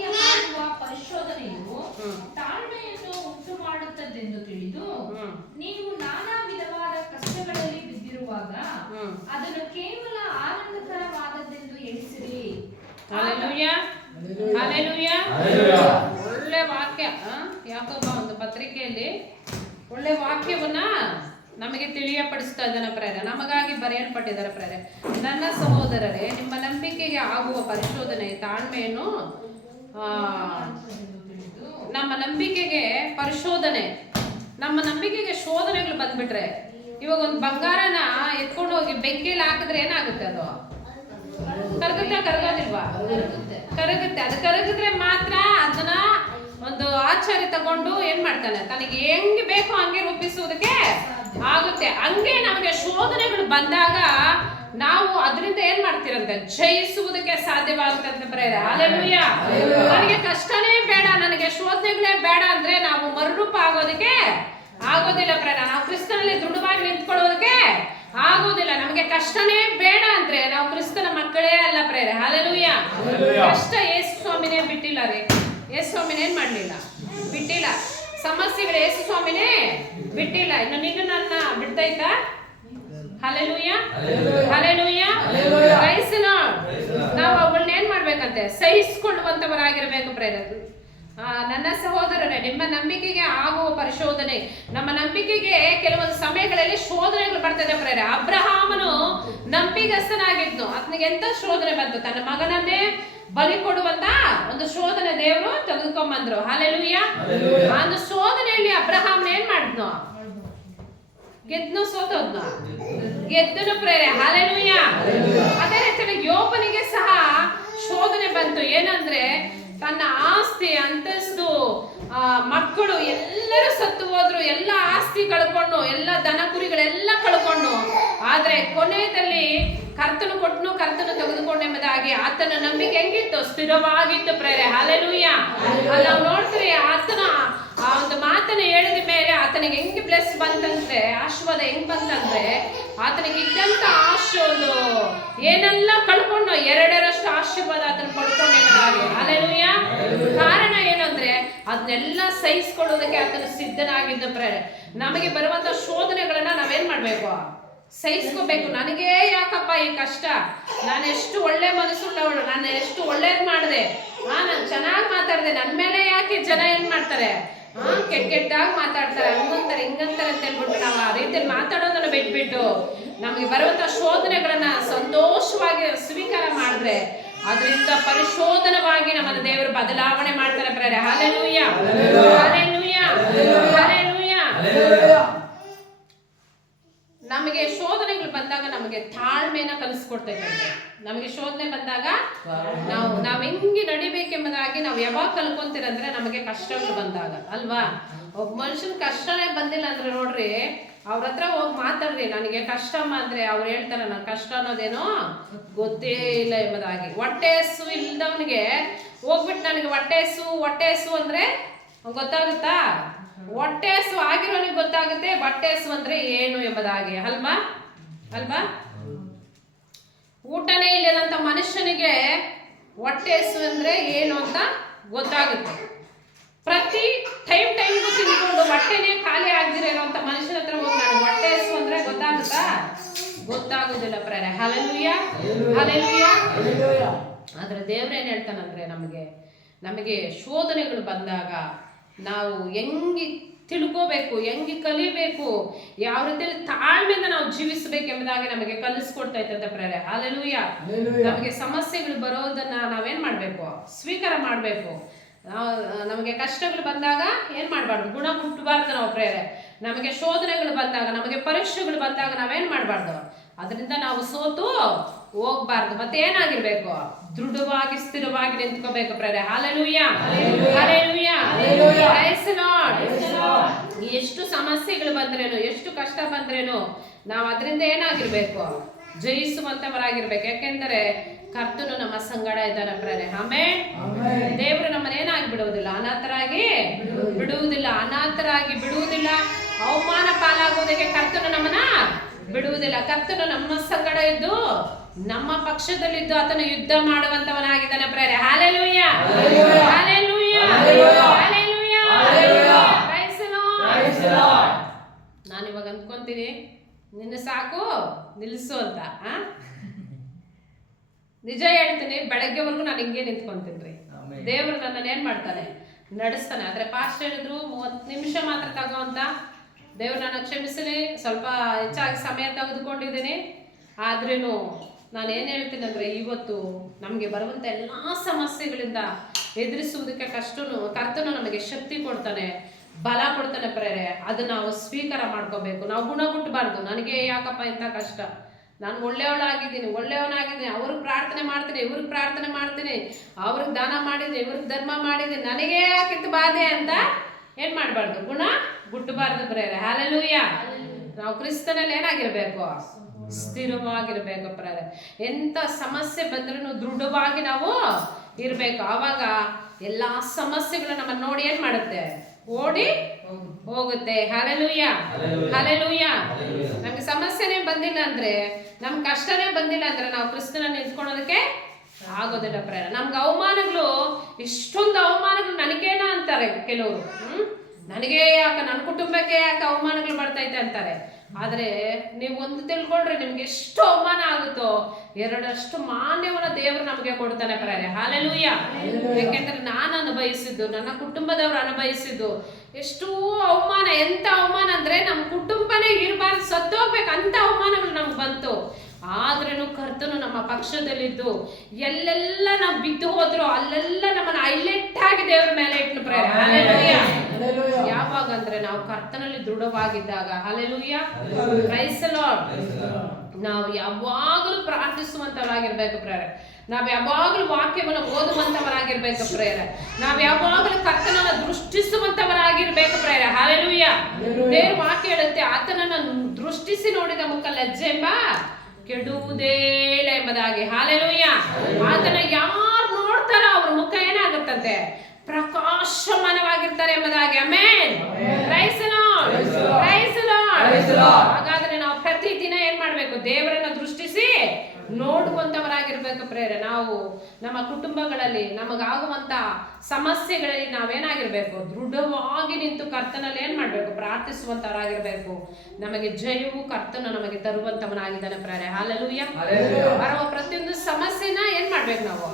ನಿಮ್ಮ ಆಗುವ ಪರಿಶೋಧನೆಯು ತಾಳ್ಮೆಯನ್ನು ಉಂಟು ಮಾಡುತ್ತದೆಂದು ತಿಳಿದು ನೀವು ನಾನಾ ವಿಧವಾದ ಕಷ್ಟಗಳಲ್ಲಿ ಬಿದ್ದಿರುವಾಗ ಅದನ್ನು ಕೇವಲ ಆನಂದಕರವಾದದ್ದೆಂದು ಎಣಿಸಿರಿ. ಹಲ್ಲೆಲೂಯಾ. ಹಲ್ಲೆಲೂಯಾ. ಒಳ್ಳೆ ವಾಕ್ಯ. ಯಾಕೋಬ ಒಂದು ಪತ್ರಿಕೆಯಲ್ಲಿ ಒಳ್ಳೆ ವಾಕ್ಯವನ್ನ ನಮಗೆ ತಿಳಿಯಪಡಿಸ್ತಾ ಇದ್ದಾನೆ ಪ್ರೇರೆ. ನಮಗಾಗಿ ಬರೆಯಲ್ಪಟ್ಟಿದ್ದಾರೆ ಪ್ರೇರೆ. ನನ್ನ ಸಹೋದರರೇ, ನಿಮ್ಮ ನಂಬಿಕೆಗೆ ಆಗುವ ಪರಿಶೋಧನೆ ತಾಳ್ಮೆಯನ್ನು ನಮ್ಮ ನಂಬಿಕೆಗೆ ಪರಿಶೋಧನೆ, ನಮ್ಮ ನಂಬಿಕೆಗೆ ಶೋಧನೆಗಳು ಬಂದ್ಬಿಟ್ರೆ, ಇವಾಗ ಒಂದು ಬಂಗಾರನ ಎತ್ಕೊಂಡು ಹೋಗಿ ಬೆಂಕಿಯಲ್ಲಿ ಹಾಕಿದ್ರೆ ಏನಾಗುತ್ತೆ? ಅದು ಕರಗುತ್ತಾ? ಕರಗೋದಿಲ್ವಾ? ಕರಗುತ್ತೆ. ಅದು ಕರಗಿದ್ರೆ ಮಾತ್ರ ಅದನ್ನ ಒಂದು ಆಚಾರ್ಯ ತಗೊಂಡು ಏನ್ ಮಾಡ್ತಾನೆ? ತನಗೆ ಹೆಂಗ್ ಬೇಕೋ ಹಂಗೆ ರೂಪಿಸುವುದಕ್ಕೆ ಆಗುತ್ತೆ. ಹಂಗೆ ನಮಗೆ ಶೋಧನೆಗಳು ಬಂದಾಗ ನಾವು ಅದರಿಂದ ಏನ್ ಮಾಡ್ತೀರಂತೆ? ಜಯಿಸುವುದಕ್ಕೆ ಸಾಧ್ಯವಾಗುತ್ತೆ ಅಂತ ಪ್ರೇರೆ. ಹಲ್ಲೆಲೂಯಾ. ನನಗೆ ಕಷ್ಟನೇ ಬೇಡ, ನನಗೆ ಶೋಧನೆಗಳೇ ಬೇಡ ಅಂದ್ರೆ ನಾವು ಮರುರೂಪ ಆಗೋದಕ್ಕೆ ಆಗೋದಿಲ್ಲ ಪ್ರೇರ. ನಾವು ಕ್ರಿಸ್ತನಲ್ಲಿ ದೃಢವಾಗಿ ನಿಂತ್ಕೊಳ್ಳೋದಕ್ಕೆ ಆಗೋದಿಲ್ಲ. ನಮಗೆ ಕಷ್ಟನೇ ಬೇಡ ಅಂದ್ರೆ ನಾವು ಕ್ರಿಸ್ತನ ಮಕ್ಕಳೇ ಅಲ್ಲ ಪ್ರೇರೆ. ಹಲ್ಲೆಲೂಯಾ. ಕಷ್ಟ ಯೇಸು ಸ್ವಾಮಿನೇ ಬಿಟ್ಟಿಲ್ಲ ರೀ. ಯೇಸು ಸ್ವಾಮಿನೇ ಏನ್ ಮಾಡ್ಲಿಲ್ಲ? ಬಿಟ್ಟಿಲ್ಲ. ಸಮಸ್ಯೆಗಳು ಯೇಸು ಸ್ವಾಮಿನೇ ಬಿಟ್ಟಿಲ್ಲ. ಇನ್ನು ನಿನ್ನ ನನ್ನ ಬಿಡ್ತೈತಾ? Hallelujah. Hallelujah. Praise the lord. ನಾವು ಅವುಗಳನ್ನ ಏನ್ ಮಾಡ್ಬೇಕಂತೆ? ಸಹಿಸಿಕೊಳ್ಳುವಂತವರಾಗಿರ್ಬೇಕು ಪ್ರೇರೆ. ನನ್ನ ಸಹೋದರರೇ, ನಿಮ್ಮ ನಂಬಿಕೆಗೆ ಆಗುವ ಪರಿಶೋಧನೆ, ನಮ್ಮ ನಂಬಿಕೆಗೆ ಕೆಲವೊಂದು ಸಮಯಗಳಲ್ಲಿ ಶೋಧನೆಗಳು ಬರ್ತದೆ ಪ್ರೇರೆ. ಅಬ್ರಹಾಮನು ನಂಬಿಗಸ್ತನಾಗಿದ್ನು. ಆತನಿಗೆ ಎಂತ ಶೋಧನೆ ಬಂತು? ತನ್ನ ಮಗನನ್ನೇ ಬಲಿ ಕೊಡುವಂತ ಒಂದು ಶೋಧನೆ ದೇವರು ತೆಗೆದುಕೊಂಡ್ಬಂದ್ರು. ಹಲ್ಲೆಲೂಯಾ. ಆ ಒಂದು ಶೋಧನೆಯಲ್ಲಿ ಅಬ್ರಹಾಮನ ಏನ್ ಮಾಡಿದ್ನು? ಗೆದ್ನು ಸೋತೋದ್ನು? ಗೆದ್ದನು ಪ್ರೇರೆ. ಹಲ್ಲೆಲೂಯಾ. ಅದೇ ರೀತಿ ಯೋಬನಿಗೆ ಸಹ ಶೋಧನೆ ಬಂತು. ಏನಂದ್ರೆ ತನ್ನ ಆಸ್ತಿ, ಅಂತಸ್ತು, ಮಕ್ಕಳು ಎಲ್ಲರೂ ಸತ್ತು ಹೋದ್ರು, ಎಲ್ಲ ಆಸ್ತಿ ಕಳ್ಕೊಂಡು, ಎಲ್ಲ ದನ ಕುರಿಗಳೆಲ್ಲ ಕಳ್ಕೊಂಡು, ಆದ್ರೆ ಕೊನೆಯಲ್ಲಿ ಕರ್ತನು ಕೊಟ್ಟನು, ಕರ್ತನು ತೆಗೆದುಕೊಂಡು ಎಂಬುದಾಗಿ ಆತನ ನಂಬಿಕೆ ಹೆಂಗಿತ್ತು? ಸ್ಥಿರವಾಗಿತ್ತು ಪ್ರೇರೆ. ಹಲ್ಲೆಲೂಯಾ. ಅಲ್ಲಿ ನಾವು ನೋಡ್ತೀರಿ, ಆತನ ಆ ಒಂದು ಮಾತನ್ನು ಹೇಳಿದ ಮೇಲೆ ಆತನಿಗೆ ಹೆಂಗ್ ಬ್ಲೆಸ್ ಬಂತಂದ್ರೆ, ಆಶೀರ್ವಾದ ಹೆಂಗ್ ಬಂತಂದ್ರೆ, ಆತನಿಗೆ ಇದ್ದಂತ ಒಂದು ಏನೆಲ್ಲ ಕಳ್ಕೊಂಡು 2ರಷ್ಟು ಆಶೀರ್ವಾದ ಆತನ ಪಡ್ಕೊಂಡು ಎಂಬುದಾಗಿ. ಹಲ್ಲೆಲೂಯಾ. ಕಾರಣ ಏನಂದ್ರೆ ಅದನ್ನೆಲ್ಲ ಸಹಿಸ್ಕೊಳ್ಳೋದಕ್ಕೆ ಆತನು ಸಿದ್ಧನಾಗಿದ್ದ ಪ್ರೇರೆ. ನಮಗೆ ಬರುವಂತ ಶೋಧನೆಗಳನ್ನ ನಾವೇನ್ ಮಾಡ್ಬೇಕು? ಸಹಿಸ್ಕೋಬೇಕು. ನನಗೇ ಯಾಕಪ್ಪ ಈ ಕಷ್ಟ? ನಾನು ಎಷ್ಟು ಒಳ್ಳೆ ಮನಸ್ಸುಳ್ಳವಳು, ನಾನು ಎಷ್ಟು ಒಳ್ಳೇದ್ ಮಾಡಿದೆ, ನಾನು ಚೆನ್ನಾಗಿ ಮಾತಾಡಿದೆ, ನನ್ ಮೇಲೆ ಯಾಕೆ ಜನ ಏನ್ ಮಾಡ್ತಾರೆ? ಕೆಟ್ಟಾಗಿ ಮಾತಾಡ್ತಾರೆ, ಹಂಗಂತಾರೆ ಹಿಂಗಂತಾರೆ ಅಂತ ಹೇಳ್ಬಿಟ್ಟು ನಾವು ಆ ರೀತಿಯಲ್ಲಿ ಮಾತಾಡೋದನ್ನ ಬಿಟ್ಬಿಟ್ಟು ನಮಗೆ ಬರುವಂತ ಶೋಧನೆಗಳನ್ನ ಸಂತೋಷವಾಗಿ ಸ್ವೀಕಾರ ಮಾಡಿದ್ರೆ ಅದರಿಂದ ಪರಿಶೋಧನವಾಗಿ ನಮ್ಮನ್ನ ದೇವರು ಬದಲಾವಣೆ ಮಾಡ್ತಾರೆ ಪ್ರೇರೆ. ಹಲ್ಲೆಲೂಯಾ. ಹಲ್ಲೆಲೂಯಾ. ಹಲ್ಲೆಲೂಯಾ. ನಮಗೆ ಶೋಧನೆಗಳು ಬಂದಾಗ ನಮಗೆ ತಾಳ್ಮೆನ ಕಲಿಸ್ಕೊಡ್ತೈತೆ. ನಮಗೆ ಶೋಧನೆ ಬಂದಾಗ ನಾವು ಹೆಂಗೆ ನಡಿಬೇಕೆಂಬುದಾಗಿ ನಾವು ಯಾವಾಗ ಕಲ್ಕೊಂತೀರಂದ್ರೆ ನಮಗೆ ಕಷ್ಟಗಳು ಬಂದಾಗ ಅಲ್ವಾ? ಒಬ್ಬ ಮನುಷ್ಯನ ಕಷ್ಟನೇ ಬಂದಿಲ್ಲ ಅಂದ್ರೆ ನೋಡ್ರಿ, ಅವ್ರ ಹತ್ರ ಹೋಗಿ ಮಾತಾಡ್ರಿ, ನನಗೆ ಕಷ್ಟಮ್ಮ ಅಂದ್ರೆ ಅವ್ರು ಹೇಳ್ತಾರೆ ನನ್ ಕಷ್ಟ ಅನ್ನೋದೇನೋ ಗೊತ್ತೇ ಇಲ್ಲ ಎಂಬುದಾಗಿ. ಹೊಟ್ಟೆ ಹಸು ಇಲ್ದವನಿಗೆ ಹೋಗ್ಬಿಟ್ಟು ನನಗೆ ಹೊಟ್ಟೆ ಹಸು ಅಂದ್ರೆ ಗೊತ್ತಾಗುತ್ತಾ? ಹೊಟ್ಟೆ ಹಸು ಆಗಿರೋನಿಗೆ ಗೊತ್ತಾಗುತ್ತೆ ಹೊಟ್ಟೆ ಹಸು ಅಂದ್ರೆ ಏನು ಎಂಬುದಾಗಿ. ಅಲ್ವಾ? ಊಟನೇ ಇಲ್ಲದಂತ ಮನುಷ್ಯನಿಗೆ ಹೊಟ್ಟೆ ಹಸು ಅಂದರೆ ಏನು ಅಂತ ಗೊತ್ತಾಗುತ್ತೆ. ಪ್ರತಿ ಟೈಮ್ಗೂ ತಿನ್ಕೊಂಡು ಹೊಟ್ಟೆನೇ ಖಾಲಿ ಆಗದಿರೋ ಇರೋಂಥ ಮನುಷ್ಯನ ಹತ್ರ ಹೋಗಿ ನಾನು ಹೊಟ್ಟೆ ಹಸು ಅಂದರೆ ಗೊತ್ತಾಗುತ್ತಾ? ಗೊತ್ತಾಗೋದಿಲ್ಲ ಪ್ರೇರೆ. Hallelujah, hallelujah. ಆದರೆ ದೇವ್ರು ಏನು ಹೇಳ್ತಾನಂದ್ರೆ ನಮಗೆ ಶೋಧನೆಗಳು ಬಂದಾಗ ನಾವು ಹೆಂಗೆ ತಿಳ್ಕೋಬೇಕು, ಹೆಂಗೆ ಕಲಿಬೇಕು, ಯಾವ ರೀತಿಯಲ್ಲಿ ತಾಳ್ಮೆಯಿಂದ ನಾವು ಜೀವಿಸಬೇಕೆಂಬುದಾಗಿ ನಮಗೆ ಕಲಿಸ್ಕೊಡ್ತಾ ಇರ್ತದೆ ಪ್ರೇರೆ. ಹಲ್ಲೆಲೂಯ. ನಮಗೆ ಸಮಸ್ಯೆಗಳು ಬರೋದನ್ನ ನಾವೇನ್ ಮಾಡಬೇಕು? ಸ್ವೀಕಾರ ಮಾಡಬೇಕು. ನಮಗೆ ಕಷ್ಟಗಳು ಬಂದಾಗ ಏನ್ ಮಾಡಬಾರ್ದು? ಗುಣ ಮುಟ್ಟಬಾರ್ದು ನಾವು ಪ್ರೇರೆ. ನಮಗೆ ಶೋಧನೆಗಳು ಬಂದಾಗ, ನಮಗೆ ಪರೀಕ್ಷೆಗಳು ಬಂದಾಗ ನಾವೇನ್ ಮಾಡಬಾರ್ದು? ಅದರಿಂದ ನಾವು ಸೋತು ಹೋಗ್ಬಾರ್ದು. ಮತ್ತೆ ಏನಾಗಿರ್ಬೇಕು? ದೃಢವಾಗಿ ಸ್ಥಿರವಾಗಿ ನಿಂತ್ಕೋಬೇಕು ಪ್ರೇರೆ. Hallelujah, hallelujah, praise the Lord. ಎಷ್ಟು ಸಮಸ್ಯೆಗಳು ಬಂದ್ರೇನು, ಎಷ್ಟು ಕಷ್ಟ ಬಂದ್ರೇನು ನಾವು ಅದರಿಂದ ಏನಾಗಿರ್ಬೇಕು? ಜಯಿಸುವಂತವರಾಗಿರ್ಬೇಕು. ಯಾಕೆಂದರೆ ಕರ್ತನು ನಮ್ಮ ಸಂಗಡ ಇದ್ದಾನೆ ಪ್ರೇರೆ. ಆಮೆನ್. ದೇವರು ನಮ್ಮನ್ನ ಏನಾಗಿ ಬಿಡುವುದಿಲ್ಲ, ಅನಾಥರಾಗಿ ಬಿಡುವುದಿಲ್ಲ, ಅನಾಥರಾಗಿ ಬಿಡುವುದಿಲ್ಲ. ಅವಮಾನ ಪಾಲಾಗುವುದಕ್ಕೆ ಕರ್ತನು ನಮ್ಮನ್ನ ಬಿಡುವುದಿಲ್ಲ. ಕರ್ತನು ನಮ್ಮ ಸಂಗಡ ಇದ್ದು ನಮ್ಮ ಪಕ್ಷದಲ್ಲಿದ್ದು ಆತನ ಯುದ್ಧ ಮಾಡುವಂತವನಾಗಿದ್ದಾನೆ ಪ್ರೇರೆ. Hallelujah, hallelujah, hallelujah, praise the Lord. ನಾನು ಇವಾಗ ಅಂದ್ಕೊಂತೀನಿ ನಿನ್ನ ಸಾಕು ನಿಲ್ಲಿಸು ಅಂತ. ನಿಜ ಹೇಳ್ತೀನಿ, ಬೆಳಗ್ಗೆವರೆಗೂ ನಾನು ಹಿಂಗೆ ನಿಂತ್ಕೊಂತೀನಿ ರೀ. ದೇವರು ನನ್ನನ್ನು ಏನ್ ಮಾಡ್ತಾನೆ? ನಡೆಸ್ತಾನೆ. ಆದ್ರೆ ಪಾಸ್ಟ್ ಹೇಳಿದ್ರು 30 ನಿಮಿಷ ಮಾತ್ರ ತಗೋ ಅಂತ. ದೇವ್ರು ನನ್ನ ಕ್ಷಮಿಸಲಿ, ಸ್ವಲ್ಪ ಹೆಚ್ಚಾಗಿ ಸಮಯ ತೆಗೆದುಕೊಂಡಿದ್ದೀನಿ. ಆದ್ರೂ ನಾನು ಏನು ಹೇಳ್ತೀನಿ ಅಂದರೆ, ಇವತ್ತು ನಮಗೆ ಬರುವಂಥ ಎಲ್ಲ ಸಮಸ್ಯೆಗಳಿಂದ ಎದುರಿಸುವುದಕ್ಕೆ ಕರ್ತನು ನಮಗೆ ಶಕ್ತಿ ಕೊಡ್ತಾನೆ, ಬಲ ಕೊಡ್ತಾನೆ ಪ್ರೇರೆ. ಅದನ್ನ ನಾವು ಸ್ವೀಕಾರ ಮಾಡ್ಕೋಬೇಕು. ನಾವು ಗುಣಗುಟ್ಟಬಾರ್ದು. ನನಗೆ ಯಾಕಪ್ಪ ಇಂಥ ಕಷ್ಟ, ನಾನು ಒಳ್ಳೆಯವನಾಗಿದ್ದೀನಿ, ಅವ್ರಿಗೆ ಪ್ರಾರ್ಥನೆ ಮಾಡ್ತೀನಿ, ಇವ್ರಿಗೆ ಪ್ರಾರ್ಥನೆ ಮಾಡ್ತೀನಿ, ಅವ್ರಿಗೆ ದಾನ ಮಾಡಿದ್ದೀನಿ, ಇವ್ರಿಗೆ ಧರ್ಮ ಮಾಡಿದ್ದೀನಿ, ನನಗೆ ಯಾಕಿತ್ತು ಬಾಧೆ ಅಂತ ಏನ್ ಮಾಡಬಾರ್ದು? ಗುಣ ಗುಟ್ಟಬಾರ್ದು ಪ್ರೇರೆ. ಹಲ್ಲೆಲೂಯ. ನಾವು ಕ್ರಿಸ್ತನಲ್ಲಿ ಏನಾಗಿರ್ಬೇಕು? ಸ್ಥಿರವಾಗಿರ್ಬೇಕು ಪ್ರೇರೆ. ಎಂತ ಸಮಸ್ಯೆ ಬಂದ್ರೂ ದೃಢವಾಗಿ ನಾವು ಇರ್ಬೇಕು. ಆವಾಗ ಎಲ್ಲಾ ಸಮಸ್ಯೆಗಳು ನಮ್ಮನ್ನ ನೋಡಿ ಏನ್ ಮಾಡುತ್ತೆ? ಓಡಿ ಹೋಗುತ್ತೆ. Hallelujah, hallelujah. ನಮ್ಗೆ ಸಮಸ್ಯೆನೇ ಬಂದಿಲ್ಲ ಅಂದ್ರೆ, ನಮ್ ಕಷ್ಟನೇ ಬಂದಿಲ್ಲ ಅಂದ್ರೆ ನಾವು ಕ್ರಿಸ್ತನ ನಿಂತ್ಕೊಳ್ಳೋದಕ್ಕೆ ಆಗೋದಿಲ್ಲ ಪ್ರೇರೆ. ನಮ್ಗೆ ಅವಮಾನಗಳು, ಇಷ್ಟೊಂದು ಅವಮಾನಗಳು ನನಗೇನ ಅಂತಾರೆ ಕೆಲವರು. ನನಗೆ ಯಾಕೆ, ನನ್ನ ಕುಟುಂಬಕ್ಕೆ ಯಾಕೆ ಅವಮಾನಗಳು ಬರ್ತೈತೆ ಅಂತಾರೆ. ಆದ್ರೆ ನೀವು ಒಂದು ತಿಳ್ಕೊಳ್ರಿ, ನಿಮ್ಗೆ ಎಷ್ಟು ಅವಮಾನ ಆಗುತ್ತೋ ಎರಡಷ್ಟು ಮಾನ್ಯವನ್ನ ದೇವರು ನಮಗೆ ಕೊಡ್ತಾನೆ ಪ್ರೇರೆ. ಹಲ್ಲೆಲೂಯ. ಯಾಕೆಂದ್ರೆ ನಾನು ಅನುಭವಿಸಿದ್ದು, ನನ್ನ ಕುಟುಂಬದವರು ಅನುಭವಿಸಿದ್ದು ಎಷ್ಟು ಅವಮಾನ. ಎಂತ ಅವಮಾನ ಅಂದ್ರೆ ನಮ್ಮ ಕುಟುಂಬನೇ ಇರಬಾರ್ದು, ಸತ್ತೋಗ್ಬೇಕು ಅಂತ ಅವಮಾನಗಳು ನಮ್ಗೆ ಬಂತು. ಆದ್ರೂ ಕರ್ತನು ನಮ್ಮ ಪಕ್ಷದಲ್ಲಿದ್ದು ಎಲ್ಲೆಲ್ಲ ನಾವು ಬಿದ್ದು ಹೋದ್ರು ಅಲ್ಲೆಲ್ಲ ನಮ್ಮನ್ನ ಹೈಲೈಟ್ ಆಗಿ ದೇವ್ರ ಮೇಲೆ ಇಟ್ಟು ಪ್ರೇರೆ. ಹಲ್ಲೆಲೂಯ. ಯಾವಾಗ ಅಂದ್ರೆ ನಾವು ಕರ್ತನಲ್ಲಿ ದೃಢವಾಗಿದ್ದಾಗ. Hallelujah, praise the lord. ನಾವು ಯಾವಾಗಲೂ ಪ್ರಾರ್ಥಿಸುವಂತವರಾಗಿರ್ಬೇಕು ಪ್ರೇರೆ. ನಾವು ಯಾವಾಗಲೂ ವಾಕ್ಯವನ್ನು ಓದುವಂತವರಾಗಿರ್ಬೇಕು ಪ್ರೇರೆ. ನಾವು ಯಾವಾಗಲೂ ಕರ್ತನನ್ನ ದೃಷ್ಟಿಸುವಂತವರಾಗಿರ್ಬೇಕು ಪ್ರೇರೆ. ಹಲ್ಲೆಲೂಯ. ದೇವ್ರ ವಾಕ್ಯ ಹೇಳುತ್ತೆ, ಆತನನ್ನ ದೃಷ್ಟಿಸಿ ನೋಡಿದ ಮುಖ ಲಜ್ಜೆಂಬ ಕೆಡುವುದೇ ಇಲ್ಲ ಎಂಬುದಾಗಿ. ಹಲ್ಲೆಲೂಯ. ಆತನ ಯಾರು ನೋಡ್ತಾರೋ ಅವ್ರ ಮುಖ ಏನಾಗುತ್ತಂತೆ? ಪ್ರಕಾಶಮಾನವಾಗಿರ್ತಾರೆ ಎಂಬುದಾಗಿ. Amen. Praise the Lord, praise the Lord. ಹಾಗಾದ್ರೆ ನಾವು ಪ್ರತಿದಿನ ಏನ್ ಮಾಡ್ಬೇಕು? ದೇವರನ್ನ ದೃಷ್ಟಿಸಿ ನೋಡುವಂತವರಾಗಿರ್ಬೇಕು ಪ್ರೇರೆ. ನಾವು ನಮ್ಮ ಕುಟುಂಬಗಳಲ್ಲಿ ನಮಗಾಗುವಂತ ಸಮಸ್ಯೆಗಳಲ್ಲಿ ನಾವೇನಾಗಿರ್ಬೇಕು? ದೃಢವಾಗಿ ನಿಂತು ಕರ್ತನಲ್ಲಿ ಏನ್ ಮಾಡ್ಬೇಕು? ಪ್ರಾರ್ಥಿಸುವಂತವರಾಗಿರ್ಬೇಕು. ನಮಗೆ ಜಯವು ಕರ್ತನ ನಮಗೆ ತರುವಂತವನಾಗಿದ್ದಾನೆ ಪ್ರೇರೆ. ಹಲ್ಲೆಲೂಯ. ಬರುವ ಪ್ರತಿಯೊಂದು ಸಮಸ್ಯೆನ ಏನ್ ಮಾಡ್ಬೇಕು? ನಾವು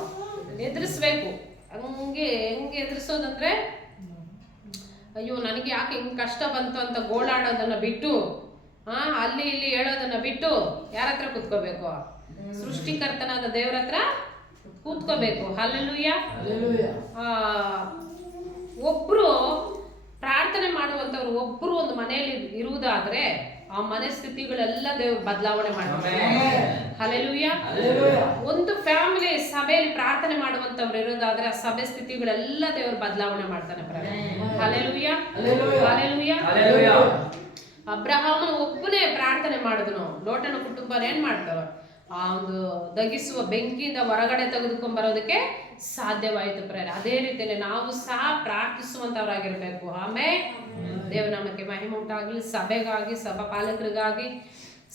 ಎದುರಿಸ್ಬೇಕು. ಹೆಂಗೆ ಎದುರಿಸೋದಂದ್ರೆ, ಅಯ್ಯೋ ನನಗೆ ಯಾಕೆ ಹಿಂಗ್ ಕಷ್ಟ ಬಂತು ಅಂತ ಗೋಳಾಡೋದನ್ನ ಬಿಟ್ಟು, ಅಲ್ಲಿ ಇಲ್ಲಿ ಹೇಳೋದನ್ನ ಬಿಟ್ಟು ಯಾರ ಹತ್ರ ಕೂತ್ಕೋಬೇಕು? ಸೃಷ್ಟಿಕರ್ತನಾದ ದೇವರ ಹತ್ರ ಕೂತ್ಕೋಬೇಕು. ಹಲ್ಲೆಲೂಯ. ಒಬ್ರು ಪ್ರಾರ್ಥನೆ ಮಾಡುವಂತವ್ರು ಒಬ್ರು ಒಂದು ಮನೆಯಲ್ಲಿ ಇರುವುದಾದ್ರೆ ಆ ಮನೆ ಸ್ಥಿತಿಗಳೆಲ್ಲ ದೇವ್ರು ಬದಲಾವಣೆ ಮಾಡ್ತಾರೆ. ಹಲ್ಲೆಲೂಯ. ಒಂದು ಫ್ಯಾಮಿಲಿ ಸಭೆಯಲ್ಲಿ ಪ್ರಾರ್ಥನೆ ಮಾಡುವಂತವ್ರು ಇರೋದಾದ್ರೆ ಆ ಸಭೆ ಸ್ಥಿತಿಗಳೆಲ್ಲ ದೇವ್ರು ಬದಲಾವಣೆ ಮಾಡ್ತಾನೆ. Hallelujah, hallelujah. ಅಬ್ರಹಾಮನ ಒಬ್ಬನೇ ಪ್ರಾರ್ಥನೆ ಮಾಡಿದನು. ಲೋಟನ ಕುಟುಂಬ ಏನ್ ಮಾಡ್ತಾರ? ಆ ಒಂದು ದಗಿಸುವ ಬೆಂಕಿಯಿಂದ ಹೊರಗಡೆ ತೆಗೆದುಕೊಂಡ್ ಬರೋದಕ್ಕೆ ಸಾಧ್ಯವಾಯಿತು ಪ್ರೇರೆ. ಅದೇ ರೀತಿಯಲ್ಲಿ ನಾವು ಸಹ ಪ್ರಾರ್ಥಿಸುವಂತವರಾಗಿರ್ಬೇಕು. ಆಮೇಲೆ ದೇವ ನಮಗೆ ಮಹಿಮೆ ಉಂಟಾಗಲಿ. ಸಭೆಗಾಗಿ, ಸಭಾ ಪಾಲಕರಿಗಾಗಿ,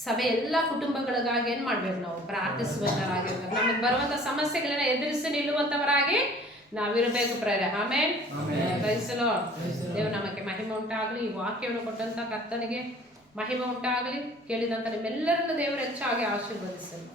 ಸಭೆ ಎಲ್ಲ ಕುಟುಂಬಗಳಿಗಾಗಿ ಏನ್ ಮಾಡ್ಬೇಕು, ನಾವು ಪ್ರಾರ್ಥಿಸುವಂತವರಾಗಿರ್ಬೇಕು. ನಮಗೆ ಬರುವಂತ ಸಮಸ್ಯೆಗಳನ್ನ ಎದುರಿಸಿ ನಿಲ್ಲುವಂತವರಾಗಿ ನಾವಿರಬೇಕು ಪ್ರೇರೆ. ಆಮೇಲೆ ಕ್ರೈಸ್ತಲೋ ದೇವ್ರು ನಮಗೆ ಮಹಿಮೆ ಉಂಟಾಗಲಿ. ಈ ವಾಕ್ಯವನ್ನು ಕೊಟ್ಟಂತ ಕರ್ತನಿಗೆ ಮಹಿಮೆ ಉಂಟಾಗಲಿ. ಕೇಳಿದಂತ ನಿಮ್ಮೆಲ್ಲರನ್ನು ದೇವರು ಹೆಚ್ಚಾಗಿ ಆಶೀರ್ವದಿಸಲಿ.